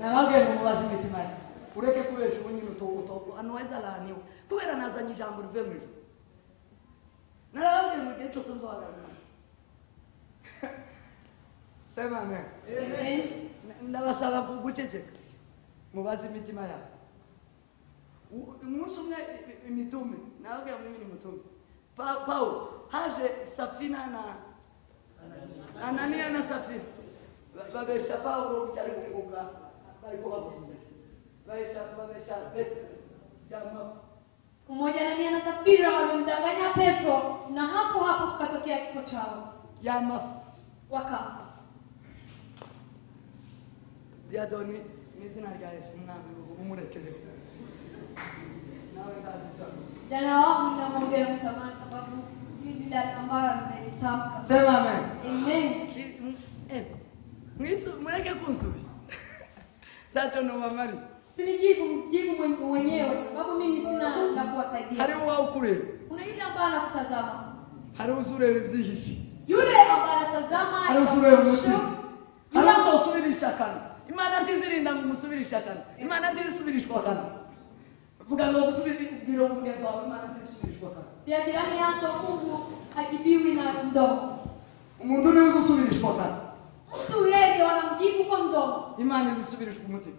Nababwiye ngo mubaze imitima ye. ureke kubesha ubunyine utogo anaweza laaniwa kubera nazanye ijambo rive mu ijuru narababwiye mu gihe cyose nzohagarara sema amen Amen. ndabasaba guceceka mubaze imitima yabo umunsi umwe imitume nababwiye ngo mimi ni mutume Paulo haje Safina na Anania na Safina babesha Paulo kujya kuvuga bariko bavuga babesha Petro jamaa Siku moja Anania na Safira walimdanganya Petro na hapo hapo kukatokea kifo chao. jamaa Wakafa. Diadoni nizina rya Yesu mwami umurekere nawe kazi chako Jana wangu ninamwombea msamaha sababu hili la ambayo nimelitamka. sema amen Amen. mwisu mureke kunsubiza tato no mamari Sinijibu mwenyewe sababu mimi sina la kuwasaidia. hari uwa ukure Kuna yule ambaye anakutazama. hari uzureba ibyihishi Yule ambaye anatazama hari uzureba umutima yule hari ambaye utosubirisha kana imana ntizirinda ngo umusubirisha kana imana ntizisubirishwa kana vuga ngo gusubirira umugenzi wawe imana ntizisubirishwa kana ya jirani yako Mungu hajibiwi na mdomo. umuntu niwe uzusubirishwa kana Mtu yeye wanamjibu kwa mdomo. imana izisubirishwa umutima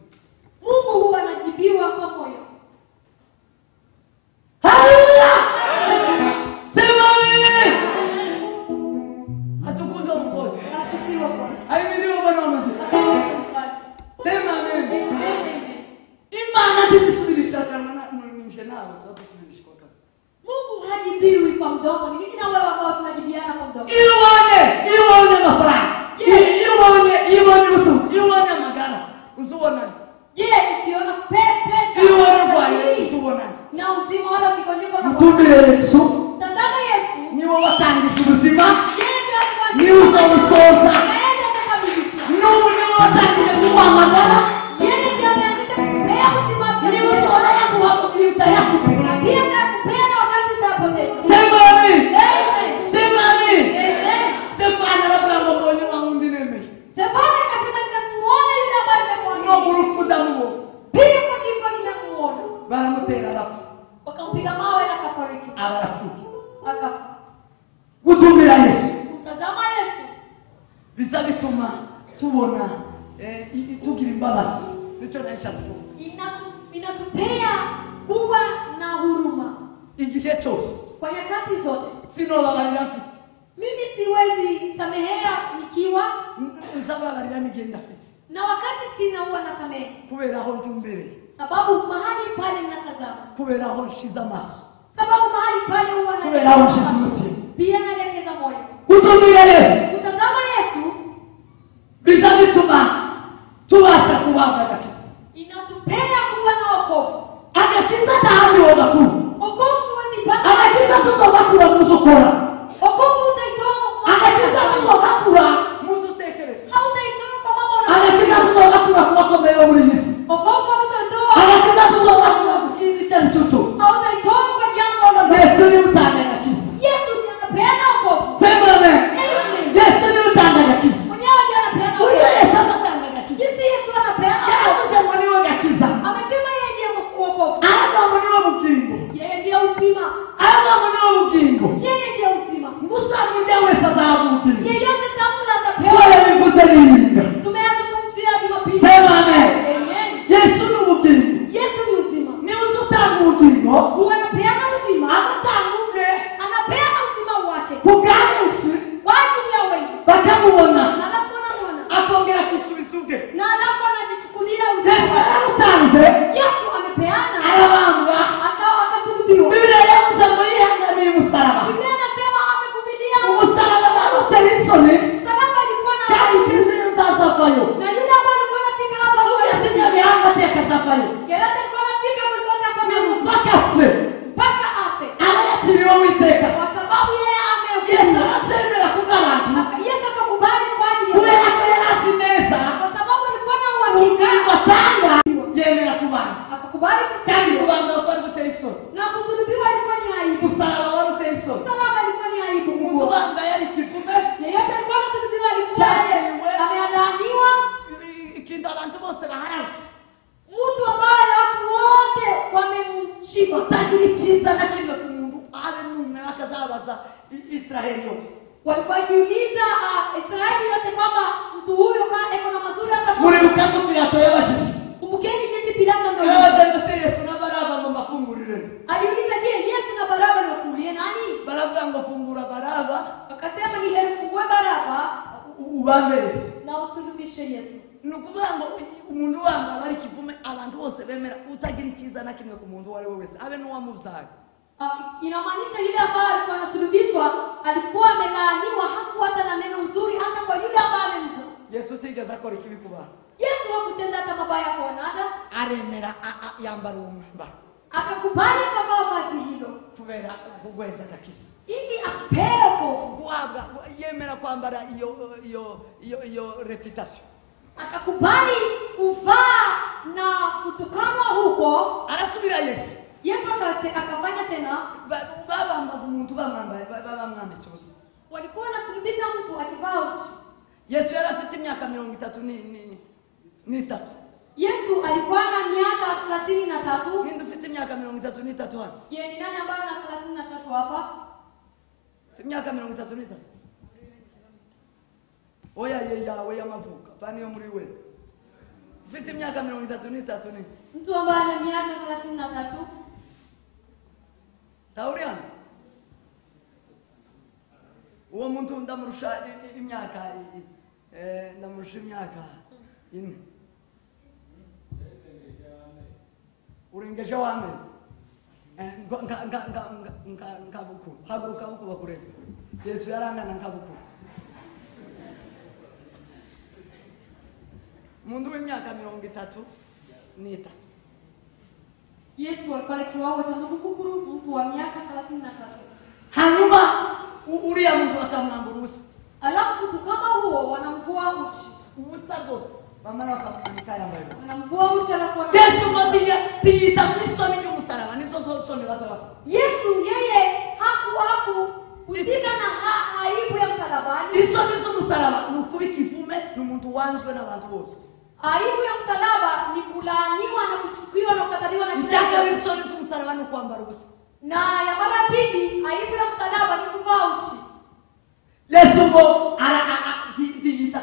Mungu huwa anajibiwa kwa moyo. Haleluya! Sema amen. hatukuza umukozi Asifiwe Bwana. haimidiwe bwana wa matisa sema amen Amen. Imana ntizisubirisha kana ninje nawe tuzasubirishwa kana Mungu hajibiwi kwa mdomo. Ni mimi na wewe ambao tunajibiana kwa mdomo. iyo ubonye amafaranga, iyo ubonye ubutunzi, iyo ubonye amagara uzubona Je, ukiona pesa iyo ubonye urwaye uzubona na uzima wala ukigonjeka na mutumbire Yesu, tazama Yesu. niwe watangije ubuzima, Yeye ndiye alikuwa niwe uzobusoza, yeye atakamilisha. n'ubu niwe watangije kuguhamagara, Yeye ndiye ameanzisha kupea uzima niwe uzora yaguhamagara utayafite. na pia atakupea na wakati utapoteza. Sema amen. Amen. Sema amen. Amen. Stefano aravuga ngo mbonye wa wundi nemeye Stefano akasema nimemuona yule ambaye no nimemwona. kurufu ndamubo Pia kwa kifo nimemuona. baramutera arapfa Wakampiga mawe na akafariki. abarapfuye Akafa. Gutumbira Yesu Tazama Yesu. biza bituma tubona tugira imbabazi nicyo nashatse kuvuga Inatupea kuwa na huruma igihe cyose kwa nyakati zote. sinobabarira mfite Mimi siwezi samehea nikiwa nzababarira n'igihe ndafite na wakati sina huwa nasamehe, kubera aho ntumbereye sababu mahali pale ninatazama, kubera aho nshize amaso sababu mahali pale huwa kubera aho nshize umutima pia naelekeza moyo. gutumbira Yesu Kutazama Yesu biza bituma tubasha kubanga agakiza. inatupea kuwa na wokovu. Agakiza ntahandi wogakura, Wokovu huwezi pata. agakiza tuzogakura muzukora, Wokovu utaitoa agakiza tuzogakura, muzutekereza hautaitoa kwa mambo na agakiza tuzogakura ku bakomeye bo muri iyi si, wokovu hautaitoa agakiza tuzogakura ku kindi icyo ari cyo cyose. hautaitoa kwa jambo lolote. Yesu niwe utanga agakiza. Yesu ndiye anapeana wokovu. Sema amen. Amen. Yesu niwe utanga agakiza. Mwenyewe ndiye anapeana Uyu wokovu. Yesu azatanga agakiza. Jinsi Yesu anapeana Yaravuze wokovu. ngo niwe gakiza, Amesema yeye ndiye wokovu. aravuga ngo niwe bugingo, Yeye ndiye uzima. aravuga ngo niwe bugingo, Yeye ndiye uzima. ngo usanga ujya wese azahabwa ubugingo. Yeyote tamla Niwe atapewa. yabivuze kabisa. Sema amen. Amen. Yesu ni ubugingo. Yesu ni uzima. Ni uzutanga ubugingo. Huwa anapeana uzima. Agatanga ubwe. Anapeana uzima wake. Kuganisi. Kwa ajili ya wengi. Bakamubona. Na alafu anamwona. akongera akisubiza ubwe. Na alafu anajichukulia Yesu uzima. yaramutanze. Yesu amepeana. Arabambwa. Akawa akasulubiwa. Biblia yavuze ngo yihanganiye umusaraba. Biblia inasema amevumilia. Umusaraba bawutera isoni. Salama alikuwa na Kandi izi utazavayo. na yule ambaye alikuwa anafika hapa Ugeze Nyabihanga atekazavayo. yeyote alikuwa anafika kulikosa kwa Ni Mungu mpaka apfe. mpaka afe. Aba yakiriwe Uwiteka. Kwa sababu yeye Yesu ameokoka. arabyemera kubw'abantu. Yesu akakubali kwa ajili ya Kubera ko yari azi neza kwa sababu alikuwa na ubugingo uhakika. atanga yemera kubana. Akakubali kandi kusulubiwa. kubanga kwari guteye isoni. Na kusulubiwa ilikuwa ni aibu. Umusaraba wari uteye isoni. Salama ilikuwa ni aibu Umuntu kubwa. ubanga yari ikivume. Yeyote alikuwa anasulubiwa alikuwa ameadaniwa. Ikintu abantu bose baharaze. Mtu ambaye watu wote wamemshika. Utagira icyiza na kimwe ku muntu abe n'umwe bakazabaza Israeli yose. Walikuwa wakiuliza Israeli yote kwamba mtu huyo kama eko na mazuri hata muri bukazo Pilato yabashije. kumbukeni jinsi Pilato ndio Yabaje se Yesu na Baraba ngo mbafungurire. aliuliza, je, Yesu na Baraba ni wafungulie nani? Baravuga ngo fungura Baraba Akasema ni heri fungue Baraba ubambere. na usulubishe Yesu. Nukuvuga ngo umuntu wanga bari kivume abantu bose bemera utagira icyiza na kimwe ku muntu wari we wese abe n'uwamubyaye. Inamaanisha yule ambaye alikuwa anasulubishwa alikuwa amelaaniwa, hakuwa hata na neno nzuri hata kwa yule ambaye amemzaa. Yesu tigeze akora ikibi ku bantu. Yesu hakutenda hata mabaya kwa wanadamu. Aremera yambara uwo mwambaro Akakubali kuvaa vazi hilo kubera kugweza gakisa. ili apewe wokovu. Guhabwa yemera kwambara iyo reputation. Akakubali kuvaa na kutukanwa huko. Arasubira Yesu. Yesu akafanya tena. Babamba umuntu bamwambitse ubusa. Walikuwa wanasulubisha mtu akivaa uchi. Yesu yari afite imyaka 33. Yesu alikuwa na miaka 33. Ninde ufite imyaka 33 hano? Je, ni nani ambaye ana 33 hapa? Imyaka 33. Oya ye yawe y'amavuka pani yo muri we. Ufite imyaka 33 ni? Mtu ambaye ana miaka 33. Tauriana. Uwo muntu ndamurusha imyaka ndamurusha imyaka 4. Urengeje wame. Nkabukuru. Haguruka bukuru bakureba. Yesu yarangana nkabukuru. Mundu w'imyaka 33. Yesu alikuwa na kiwango cha mkukuru, mtu wa miaka 33. Hanyuma uriya muntu akamwambura ubusa. Alafu mtu kama huo wanamvua uchi. Ubusa gose. Bamara bakamwambika yambaye ubusa. Wanamvua uchi alafu Yesu tiyita kwisoni y'umusaraba nizo soni bazaba. Yesu yeye kutika na aibu ya msalabani. Isoni z'umusaraba nukubika ivume n'umuntu wanzwe n'abantu bose. Aibu ya msalaba ni kulaaniwa na kuchukiwa na kukataliwa na kila Itaka mtu. isoni z'umusaraba ni kwambara ubusa. Na ya mara pili, aibu ya msalaba ni kuvaa uchi. Yesu ngo tiyita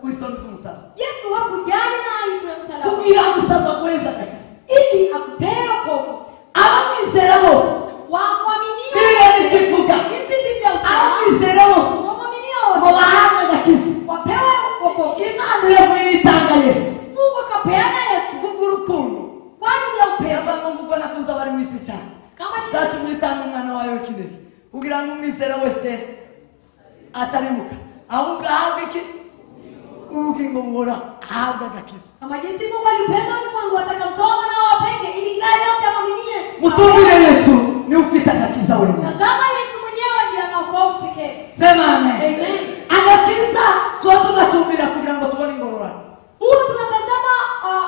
kwisoni z'umusaraba. Yesu hakujali na aibu ya msalaba. Kugira gusaba kweza kaka. Ili akupee wokovu. Abamwizera bose. Wamwaminie. Biblia ikivuga. Hizi Biblia usema. Abamwizera bose. Wamwaminie Ngo wote. bahabwe gakiza. Wapewe wokovu. Imana yamwitanga Yesu. Mungu akapeana Yesu. Kubw'urukundo. Kwa ajili ya upendo. Yavanga ngo nakunze abari mu isi cyane. Kama ni Zatumwitanga umwana wawe w'ikinege. Kugira ngo umwizera wese atarimuka. Ahubwo ahabwe iki? Ubugingo buhora ahabwe agakiza. kama jinsi Mungu alipenda ulimwengu akamtoa mwana wa pekee ili kila yote amwaminie. Mutumbire Yesu ni ufite agakiza wewe. Tazama Yesu mwenyewe ndiye ana wokovu pekee. Sema amen. Amen. Agakiza tuba tugatumbira kugira ngo tubone ingororano. Huwa tunatazama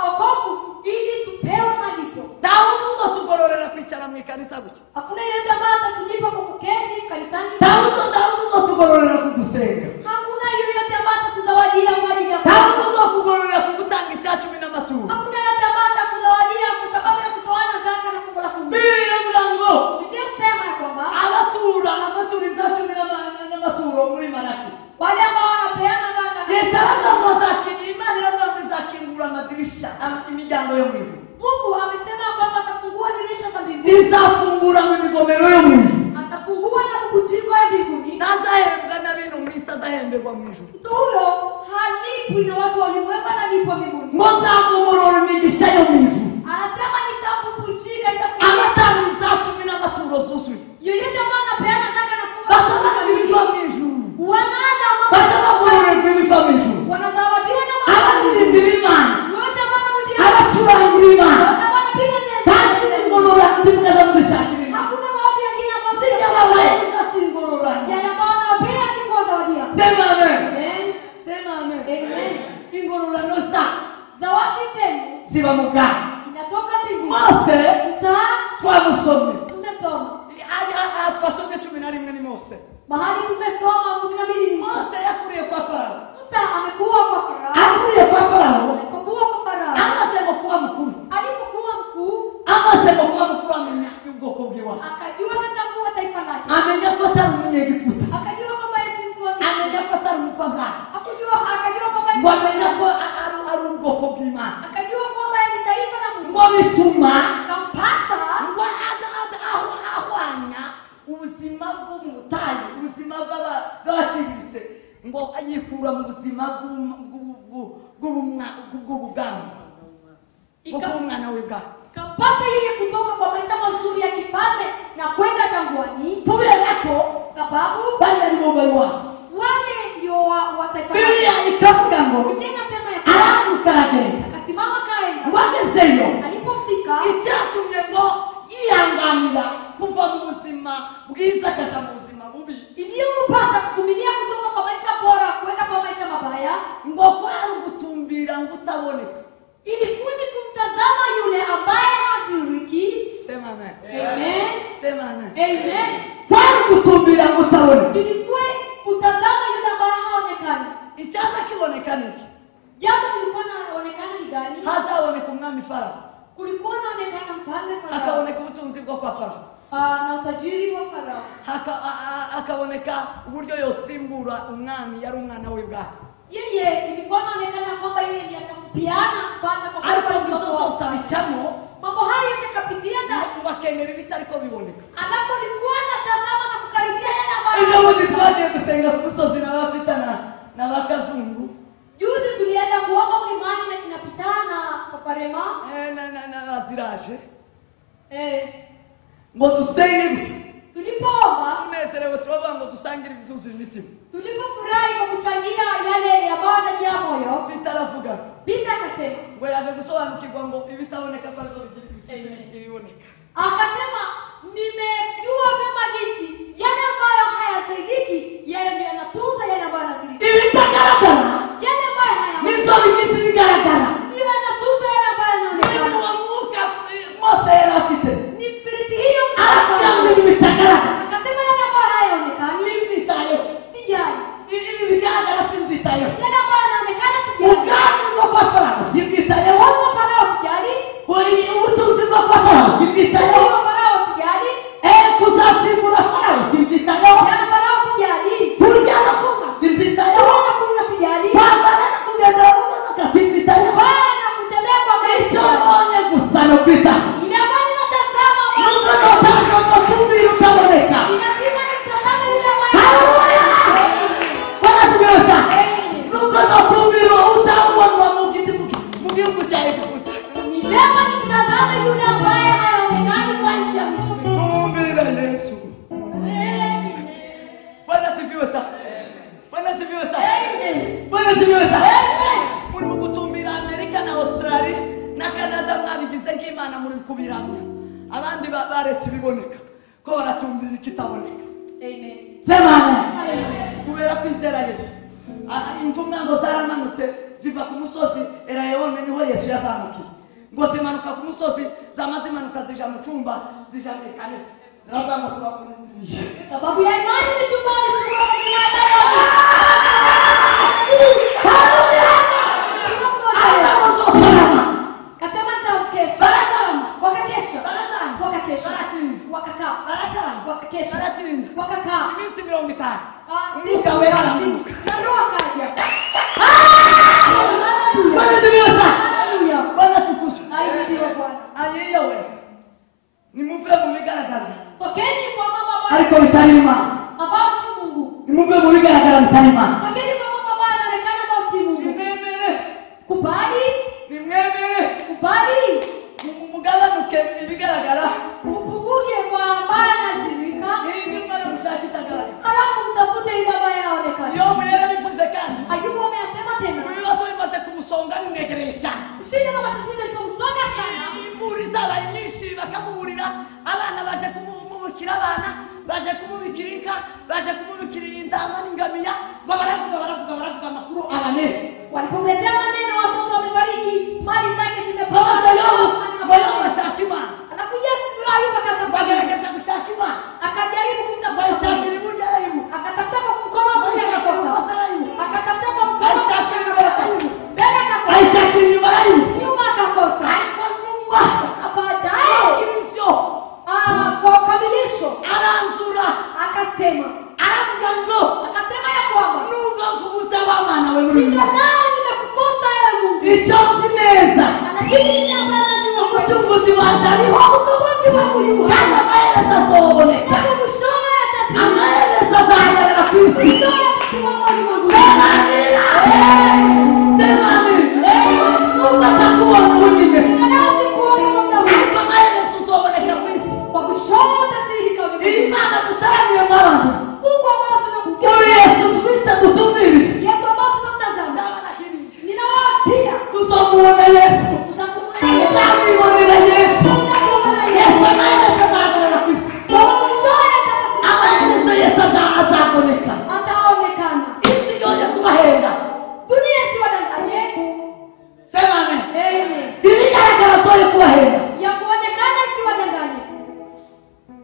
wokovu ili tupewe malipo. Dawudi uzotugororera kwicara mu ikanisa gutyo. Hakuna yeyote ambaye atatulipa kwa kuketi kanisani. Dawudi uzotugororera kugusenga. Hakuna yeyote ambaye atatuzawadia kwa ajili ya Dawudi uzokugororera kugutanga icyacu n'amaturo. Hakuna yeyote ambaye atakuzawadia kwa sababu ya kutoana zaka na fungu la kumi. Biblia ngo Biblia inasema ya kwamba amaturo icyacu n'amaturo muri Malaki. wale ambao wanapeana zaka na Yesu aravuga ngo Imana iravuga ngo izakingura amadirisha imiryango yo mu ijuru. Mungu amesema kwamba atafungua dirisha za mbinguni. Izafungura mu migomero yo mu ijuru. Atafungua na mabujiko ya mbinguni. Tazahembwa na bino mu isi azahemberwa mu ijuru. Mtu huyo halipwi na watu walimwengu, analipwa mbinguni. Ngo nzamugorora imigisha yo mu ijuru. Anasema nitakupujika, Amatanga izacumi n'amaturo zuzuye. yoyote ambaye anapeana zaka na funga Bazabona ibiva mu ijuru. wanada Bazabagororerwa ibiva mu ijuru. wanazawadiwa na Abaririmbira Imana. wote ambao wanamudia Abacurangira Imana. wanapiga neno. Kandi ingorora ndimwe zo kwishakira Imana. Hakuna zawadi nyingine ambayo Sijya babaeza singorora. yale ambao wanapea kiko zawadia. Sema amen. Amen. Sema amen. Amen. Ingororano za Zawadi zenu ziba mu bwami. inatoka mbinguni. Mose Sasa twamusomye. tumesoma Twasomye 11 ni Mose. mahali tumesoma 12 Mose yakuriye kwa Farao. Musa amekuwa kwa Farao. Akuriye kwa Farao. Alipokuwa kwa Farao, Amaze kuba mukuru. alipokuwa mkuu, Amaze kuba mukuru amenya ubwoko bwiwe. akajua katambua taifa lake. Amenya ko atari umunyegiputa. Akajua kwamba yeye si mtu wa Misri. Amenya ko atari umupagani. Akajua kwamba Ngo amenya ko ari ubwoko bw'Imana. akajua kwamba yeye ni taifa la Mungu. Ngo bituma Kampasa ngo ahwanya ubuzima bwo mu butayu, ubuzima bw'abaciriritse, ngo ayikura mu buzima bw'ubwami bw'umwana w'ibwami. kampasa yeye kutoka kwa maisha mazuri ya kifalme na kwenda jangwani, Kubera ko sababu bari ari bo bayiwabo. wale ndio wa taifa Biblia lake. ikavuga ngo Biblia inasema ya aramuka aragenda. akasimama kaenda. Ngo agezeyo Alipofika Icyatumye ngo yihanganira kuva mu buzima bwiza akaja mu buzima bubi. iliyompasa kuvumilia kutoka kwa maisha bora kwenda kwa maisha mabaya, Ngo kwari ugutumbira ngo utaboneka. ilikuwa ni kumtazama yule ambaye haziriki. Sema amen. Amen. Sema amen. Amen. kwari gutumbira ngo utabona. Ilikuwa kutazama yule ambaye haonekani. Icyaza kiboneka niki? Jambo lilikuwa naonekana ni gani? Hazaboneka umwami Farao. Kulikuwa naonekana mfalme Farao Hakaboneka ubutunzi bwo kwa Farao. na utajiri wa Farao. Hakaboneka uburyo yosimbura umwami yari umwana w'ibwami. Yeye ilikuwa naonekana kwamba yeye ndiye atampiana mfalme kwa Ariko kuwa gusa mtoto wa zose abicamo mambo hayo yatakapitia na ngo akengera ibitariko biboneka. alafu alikuwa anatazama na kukaribia yale Ibyo ambayo bundi twagiye gusenga ku musozi n'abafita na bakazungu. juzi tulienda kuomba mlimani na kinapitana kwa Parema. Na baziraje. Ngo dusenge gutyo. Tulipoomba, Tunezerewe turavuga ngo dusangire ibyuzi imitima. tulipofurahi kwa kuchangia yale ambayo yanajaa moyo, Fita aravuga Bita akasema, ngo yaje gusobanukirwa ngo ibitaboneka pariko ibiboneka. akasema nimejua vyema jinsi yale ambayo hayasaidiki yale ndiyo yanatunza yale ambayo yanasaidika. Ibitagaragara Yale ambayo nizo bigize ibigaragara. ndiyo yanatunza yale ambayo Ni yanaonekana. wa mwuka Mose yari afite. Ni spiriti hiyo Aravuga ngo ibi bitagaragara. akasema yale ambayo hayaonekani Sinzitayeho. sijali, Ibi bigaragara sinzitayeho. yale ambayo yanaonekana sijali, Ubwami bwo kwa Farao sinzitayeho. watu wa Farao sijali, Ubutunzi bwo kwa Farao sinzitayeho. watu wa Farao sijali, Kuzasimbura Farao sinzitayeho. yale Farao sijali, Kurya no kunywa sinzitayeho. kuona kunywa sijali, Kwambara no kugendera mu modoka sinzitayeho. bana kutembea kwa gari Icyo sijali. mbonye gusa no kwita. Ile ambayo ninatazama Nubwo notanga kumbira utaboneka. inasema nitazame yule ambaye Haleluya! Wanasibirosa. Amen. Nubwo notumbira utawonwa mu giti mu gihugu cya Egiputa. Ni vyema nimtazame yule ambaye hayaonekani kwa nchi ya Misri. Tumbira Yesu. Amen. Bwana sifiwe sana. Bwana sifiwe sana. Amen. Bwana sibirosa. Amen. Muri gutumbira Amerika na Australia na Canada mwabigize nk'Imana muri kubiramya. Abandi baretse ibiboneka ko baratumbira ikitaboneka. Amen. Sema amen. Amen. Kubera kwizera Yesu. Intumwa ngo zaramanutse ziva ku musozi Erayone niho Yesu yazamukiye. Ngo zimanuka ku musozi zamazimanuka zija mu cyumba zija mu kanisa. Ziravuga ngo turakurindiriye. Sababu ya imani mitumbani shukrani kwa Mungu. Atamuzokarama. Kasema nitakesha. Baratarama. Wakakesha. Baratarama. Wakakesha. Baratinda. Wakakaa. Baratarama. Wakakesha. Baratinda. Wakakaa. Iminsi 50. Ah, Umwuka wera aramuka. na roho akaja. Bwana sibirosa. Bwana. ayeyewe nimuve mu bigaragara Tokeni kwa mambo ariko ambayo bitarima si Mungu. nimuve mu bigaragara bitarima Tokeni kwa mambo ambayo yanaonekana ambayo si Mungu. nimwemere Kubali, nimwemere kubali. mugabanuke ibigaragara Upunguke kwa ambayo yanadhihirika. ingimba yo gushaka itagaragara Alafu mtafute ile ambayo yanaonekana. yobu yarabivuze kandi Ayubu ameyasema tena. ibibazo bimaze kumusonga bimwegereye cyane Shida na matatizo ikamsonga sana. imburi zabaye nyinshi bakamuburira abana baje kumubikira abana baje kumubikira inka baje kumubikira intama n'ingamiya ngo baravuga amakuru abaneshi Walipomletea maneno watoto wamefariki, mali zake babaza yobu ngo yobu zimeporomoka. ashaka imana Alafu Yesu Ayubu akatafuta. bagerageza gushaka imana Akajaribu kumtafuta. bayishakira iburyo arayibu Akatafuta kwa mkono wa kulia bayishakira akakosa. ibumoso arayibu Akatafuta kwa mkono wa kulia bayishakira imbere akakosa. arayibu Mbele akakosa. bayishakira inyuma arayibu Nyuma akakosa. ariko nyuma Baadaye kirisyo kwa ukamilisho aranzura akasema aravuga ngo ya kwamba nubwo mvubuze w'amana we muri uyu ndio mwaka nao nimekukosa ewe Mungu. icyo nzi neza Lakini ninapenda umucunguzi waje ariho ukombozi wangu yuko. kandi amaherezo azoboneka Kama mwishowe atasimama. amaherezo azahagarara ku isi Mwishowe atasimama ulimwengu. semanira semanira nubwo atakubona ubugine Anaweza kuona muda huu. ariko amaherezo uzoboneka ku isi Kwa mwishowe utathirika iyi ulimwengu. mana tutaramiye mw'abantu Mungu ambao muri tunamkiri. yesu twita dutumire Yesu ambao tunamtazama. ndabanashiriye Ninawaambia tuzomubona yesu tutakumwona Yesu. tuzamwibonera yesu Tutakumwona yesu Yesu. amaherezo azahagarara ku isi Kwa mwishowe atasimama. amaherezo yesu azaboneka Ataonekana. isi yoye kubahenda Dunia isiwadanganye. sema amen Amen. ibigaragara zori kubahenda Ya kuonekana isiwadanganye.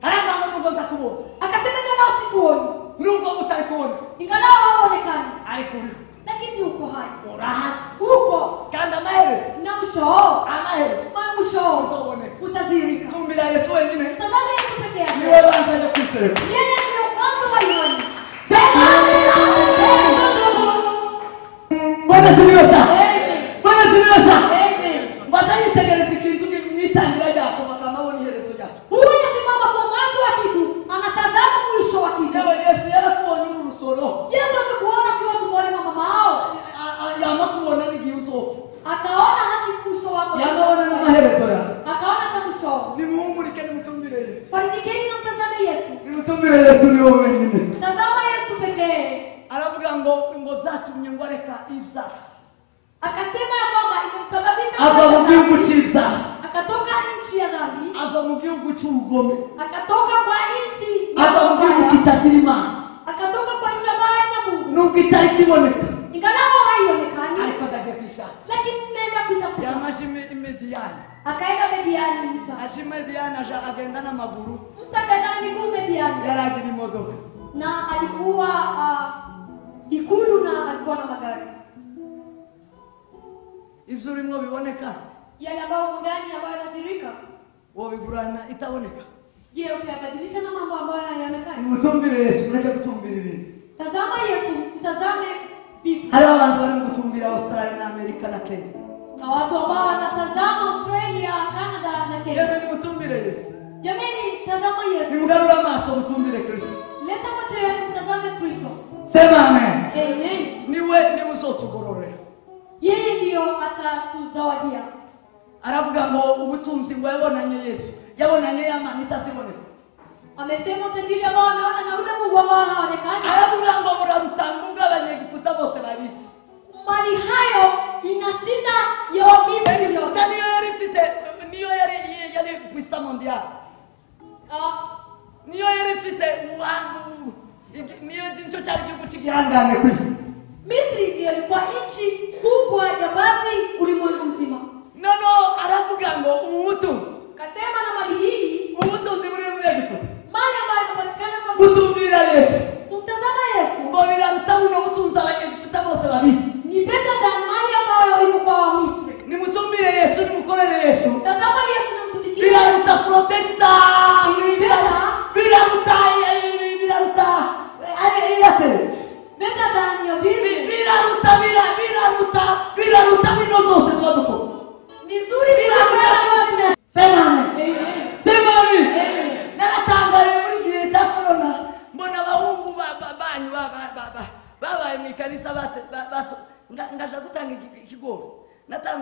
haravuga ngo nubwo ntakubona Akasema ingalau sikuoni, nubwo utari kubona ingalau hauonekani, ariko uriho lakini uko hai. urahari Uko kandi amaherezo na mwisho mwisho uzoboneka utadhihirika. tumbira yesu wenyine Tazama Yesu peke yake. niwe banza ryo kwisereka Yeye ndio mwanzo wa imani. bwana zimyosa Amen. bwana zimyosa Amen. mbaza yitegereza ikintu mwitangira ryacu bakamabona iherezo ryacu Huyu anasimama kwa mwanzo wa kitu, anatazama mwisho wa kitu. yewe yesu yarakubonye uri urusoro Yesu akakuona ukiwa tumboni mwa mama yao, yama kubona n'igihe uzopfa akaona hadi mwisho wako, yamabona n'amaherezo yawe akaona na mwisho. nimuhumurike nimutumbire yesu Farijikeni na mtazame Yesu. nimutumbire yesu niwe wenyine Tazama Yesu pekee. aravuga ngo byatumye ngo areka ibyaha Akasema ya kwamba ikamsababisha ava mu kupata gihugu dhambi. cy'ibyaha Akatoka nchi ya dhambi, ava mu gihugu cy'ubugome akatoka kwa nchi ya ava mu gihugu mabaya, kitagira imana akatoka kwa nchi ambayo haina Mungu. nubwo itari kiboneka Ingalau haionekani, ariko atajya kwishaka lakini nenda kuitafuta. yamaje imediyani Akaenda Mediani Musa. aje imediyani agenda n'amaguru Musa akaenda na miguu Mediani. yaragira imodoka Na alikuwa ikulu na alikuwa na magari. ibyo urimo biboneka Yale ambayo ndani ambayo yanadhirika. wobigurana itaboneka Je, utayabadilisha na mambo ambayo hayaonekani? nimutumbire yesu mureke gutumbira ibintu Tazama Yesu, usitazame vitu. hariho abantu bari gutumbira australia na amerika na kenya Na watu ambao wanatazama Australia, Canada na Kenya. yewe nimutumbire yesu Jamani, tazama Yesu. nimugarure amaso mutumbire kristo Leta macho yenu mtazame Kristo. sema amen Amen. niwe uzotugororera Yeye ndio atatuzawadia. aravuga ngo ubutunzi ngo yabonanye yesu yabonanye y'amana itaziboneka Amesema utajiri ambao anaona na ule Mungu ambao haonekani. aravuga ngo burarutanga ubw'abanyegiputa bose babizi Mali hayo inashinda ya Wamisri egiputa yote. niyo yari ifite niyo yari puissance mondiale niyo yari ifite niyo nicyo cyari igihugu cy'igihangane ku isi Misri ndio ilikuwa nchi kubwa ya basi ulimwengu mzima. nono aravuga ngo ubu butunzi Kasema na mali hii, ubutunzi buri muri egiputa mali ambayo inapatikana kwa gutumbira yesu kumtazama Yesu. ngo biraruta buno butunzi abanyegiputa bose babizi Ni pesa za mali ambayo ilikuwa wa Misri. nimutumbire yesu nimukorere yesu Tazama Yesu na mtumikie. biraruta protecta biraruta Pesa za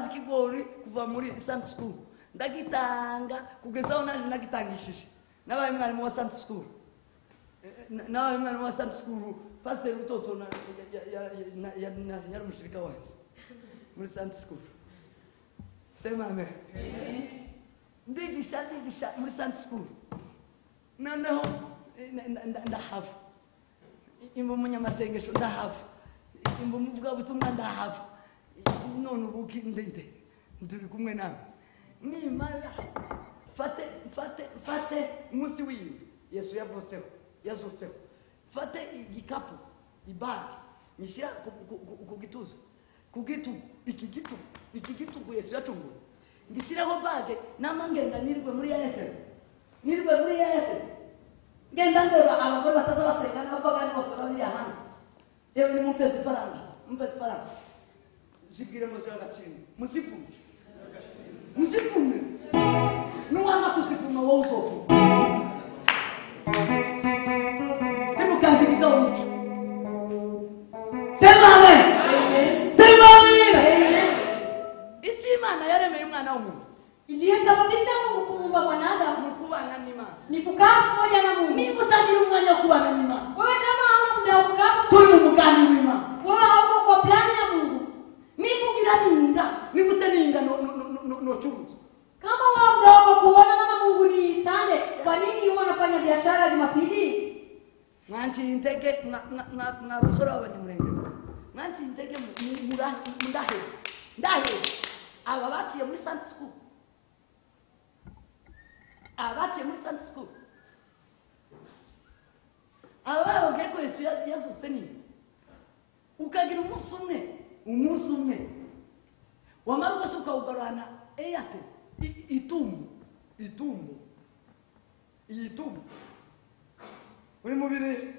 natanze ikigori kuva muri Sunday school ndagitanga kugeza aho naje nagitangishije nabaye mwarimu wa Sunday school nabaye mwarimu wa Sunday school pastor Rutoto yari mushirika wanjye muri Sunday school. Sema amen. Ndigisha muri Sunday school noneho ndahava imbo munyamasengesho ndahava imbo muvuga butumwa ndahava none ubuki ndende nduri kumwe nawe nimara fate umunsi wiwe Yesu yazutseho fate igikapu ibagi nyishira ku gituza ku gitugu iki gitugu Yesu yacunguye ngishireho bage namangenda nirwe muri Airtel ngenda ndeba abagore bataza basenga n'abagore bose babiri hanze yewe ni mumpezi faranga zibwire muzi y'agaciro musifume nuwanga kusifuma wowe usofu timukandikisa umuco sema amen ichi Imana yaremeye umwana w'umuntu iliyosababisha Mungu kumuumba mwanadamu kubana n'Imana ni kukaa pamoja na Mungu. Niba utagira umwanya wo kubana n'Imana Wewe kama hauna muda wa kukaa turi mu mugambi w'Imana wewe hauko kwa plani ya Mungu. Niba ugira ninga niba utaninga no churuzi Kama wewe muda wako kuona kama Mungu ni Sunday, kwa nini unafanya biashara Jumapili? Mwanchi intege na basora abanyamurenge mwanchi intege ndahe ababatiye muri Sunday school abaho geko Yesu yazutse ni ukagira umunsi umwe wamaruka suka ugarana eyate itumu uri mubiri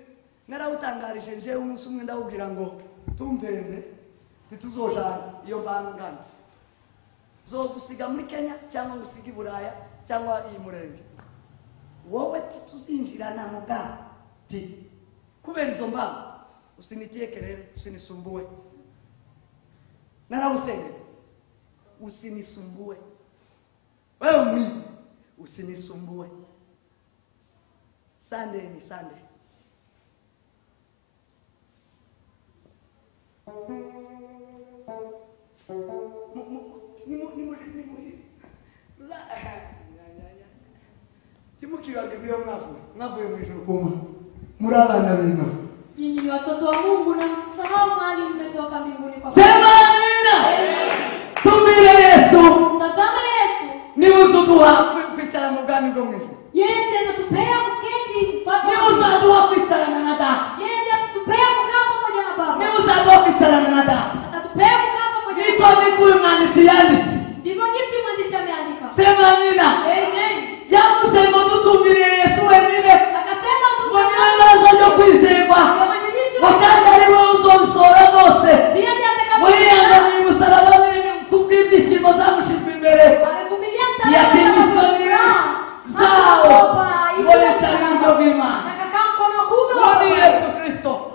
narawutangarije nje umunsi umwe ndawubwira ngo tumpende tituzojana iyo bangana zo gusiga muri Kenya cyangwa gusiga Buraya cyangwa iyi murenge wowe tuzinjirana muga pi kubera izo mbanga usinitekerere usinisumbuwe narawusenge usinisumbuwe wewe mwi usinisumbuwe Sunday ni Sunday Timukibagirwe mwavuye mu ijuru kuma muri abana b'Imana. Nyinyi ni watoto wa Mungu na msahau mahali mmetoka mbinguni kwa Sema amina. Tumire Yesu. Tazama Yesu. Ni uzutuwa kwicara mu bwami bwo mu ijuru. Yeye ndiye anatupea kuketi mfano. Ni uzaduwa kwicarana na Data. Yeye ndiye anatupea kukaa pamoja na Baba. Ni uzaduwa kwicarana na Data. Atatupea kukaa pamoja na Baba. Niko mwanditsi yanditse. Ndivyo jinsi mwandishi ameandika. Sema amina. Amen. Yavuze ngo dutumire Yesu wenyine. Akasema tunaanza yo kwizerwa. Wakanda ariwe uzonsora bose. Muri yanga ni musaraba ni kubw'ibyishimo zamushizwe imbere. Yatimisoni zao. Ngoye cyangwa bw'Imana. Ni Yesu Kristo.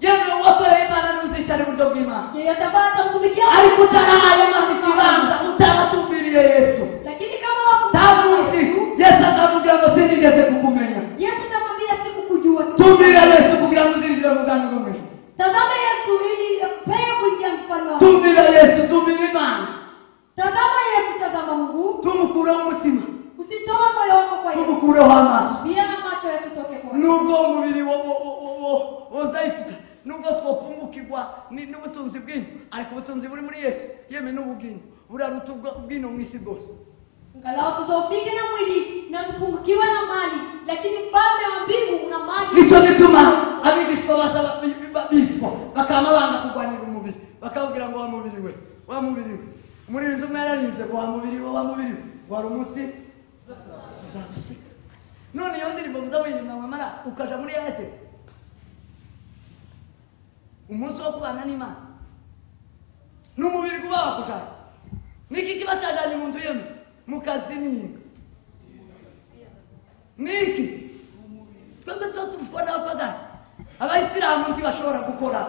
Yewe wakora Imana n'uzicare buryo bw'Imana. Ariko utarahaye Imana ikibanza utaratumiriye Yesu. Tabuzi Yesu azamubwira ngo sinigeze kukumenya. Yesu atamwambia sikukujua. Tumira Yesu kugira ngo uzinjire mu bwami bwo mu ijuru. Tazama Yesu ili akupee kuingia mfano wako. Tumira Yesu, tumira Imana. Tazama Yesu, tazama Mungu. Tumukureho umutima. Usitoe moyo wako kwa Yesu. Tumukureho amaso. Pia na macho yasitoke kwa Yesu. Nubwo umubiri wozaifuka nubwo twopungukirwa n'ubutunzi bw'ino ariko ubutunzi buri muri Yesu yeme n'ubugingo buraruta ubw'ino mu isi bwose. Angalau tuzofike na mwili na tupungukiwe na mali, lakini ufalme wa mbingu una mali. Nico gituma abigishwa basaba bicwa bakama banga kugwanira umubiri bakabwira ngo wa mubiri we muri inzu mwararinze ngo wa mubiri we wari umunsi uzabasika. None iyo ndirimbo muzawiyima mara ukaja muri yate umunsi wo kubana n'Imana n'umubiri kuba wakushaka niki kibatajanye mu nzu yeme mukazi niki twebwe tuzofwa n'abapagani abayisilamu ntibashobora gukora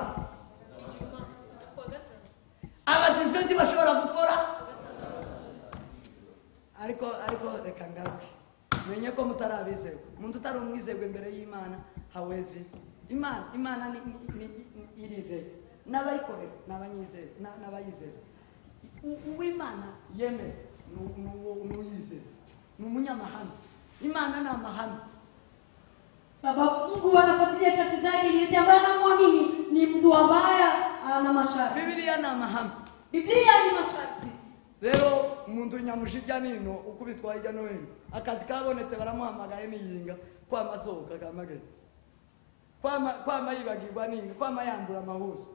abadiventi bashobora gukora ariko reka ngaruke menye ko mutarabizerwa umuntu utari umwizerwa imbere y'Imana hawezi Imana ni irizerwa n'abayikorera n'abayizera uw'Imana yemera n'uyizera ni umunyamahanga Imana ni amahanga sababu Mungu anafuatilia sharti zake yote ambaye anamwamini ni mtu ambaye ana masharti. Biblia ni amahanga. Biblia ni masharti. Rero umuntu nyamushijya nino ukubitwa hirya no hino akazi kabonetse baramuhamagaye niyinga kwa masohoka kamagaye kwa mayibagirwa ninga kwa mayambura amahuzo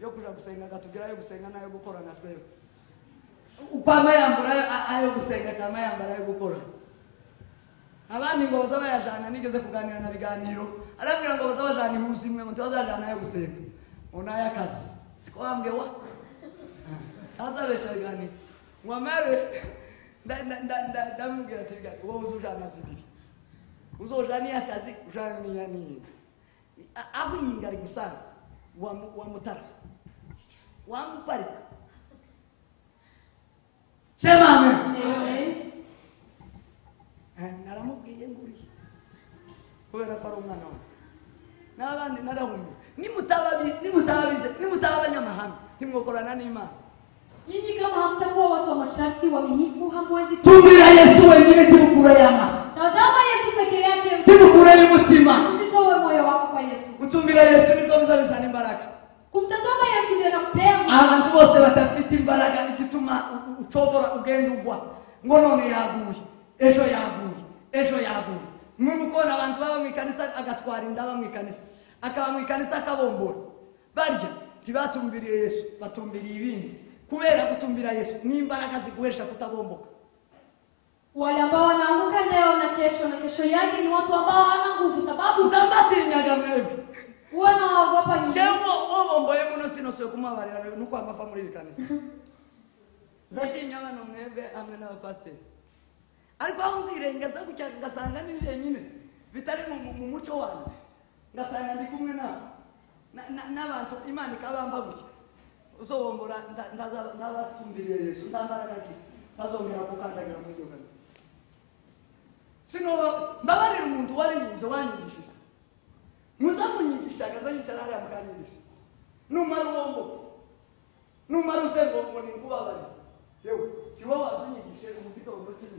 yo kuja gusenga gatubwira yo gusenga nayo gukora na twebwe kwa mayambura ayo gusenga kama yambara yo gukora abandi ngo baza bayajana nigeze kuganira na biganiro arabwira ngo baza bajana ihuzi imwe ngo tuzajana yo gusenga unaya kazi siko ambwewa azabesha biganiro mwamare ndamubwira ati biganiro wowe uzujana zibiri uzojana akazi ujana ni aho ingari gusanza wa mutara wa mupari sema amen naramubwiye nguri kubera ko ari umwana wawe n'abandi narahumye nimutaabanyamahanga timwokorana n'Imana. Nyinyi kama hamtakuwa watu wa masharti waaminifu hamwezi tumbira Yesu wengine timukura y'amaso. Tazama Yesu peke yake. Timukura y'umutima. Usitoe moyo wako kwa Yesu. Kutumbira Yesu nibyo bizabizana imbaraga. Kumtazama Yesu ndiye anakupea. Abantu bose batafite imbaraga igituma utobora ugenda ugwa ngo none yaguye ejo yaguye mumukona abantu baba mu kanisa agatwara indaba mu kanisa akaba mu kanisa akabombora barya tibatumbiriye Yesu batumbiriye ibindi kubera kutumbira Yesu ni imbaraga ziguhesha kutabomboka. Wale ambao wanaanguka leo na kesho yake ni watu ambao wana nguvu sababu zambatinyaga mwebi wanaogopa nyinyi. Chewo bomboye muno sino kumabarira nuko amafa muri kanisa zatinyaga no mwebe amwe na pastor ariko aho nzirengeza kucya ngasanga nije nyine bitari mu muco wanyu ngasanga ndi kumwe n'abantu Imana ikabamba gutya uzobombora ndazabatumbiriye Yesu ndambaraga ki tazongera kukandagira mu gihugu sino mbabarira umuntu wari ninzo wanyigishije muzamunyigisha gazanyicara ari amukanyisha numara ubombo numara usengo ngo ninkubabarira yewe siwo wasunyigishe umufite umutima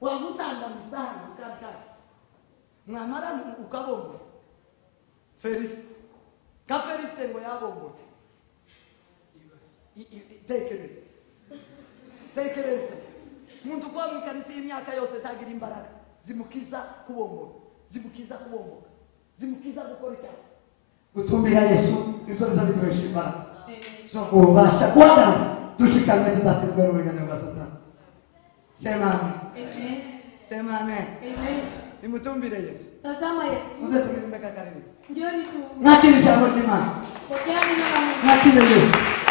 wazutanga misana ukaka mwamara ukabombo Felix ngo yabombo tekereza muntu kwa mwikanisi imyaka yose tagira imbaraga zimukiza kubombo zimukiza gukora icyaha gutumbira Yesu izo bizabikoresha imbaraga so kubasha kuhagana dushikame tudasirwa n'uburiganya bwa Satani. Sema amen. Sema amen. Nimutumbire Yesu. Tazama Yesu. Muze tulimbeka karibu. Ndio ni tu. Nakiri jambo jema. Pokeani na nakiri Yesu.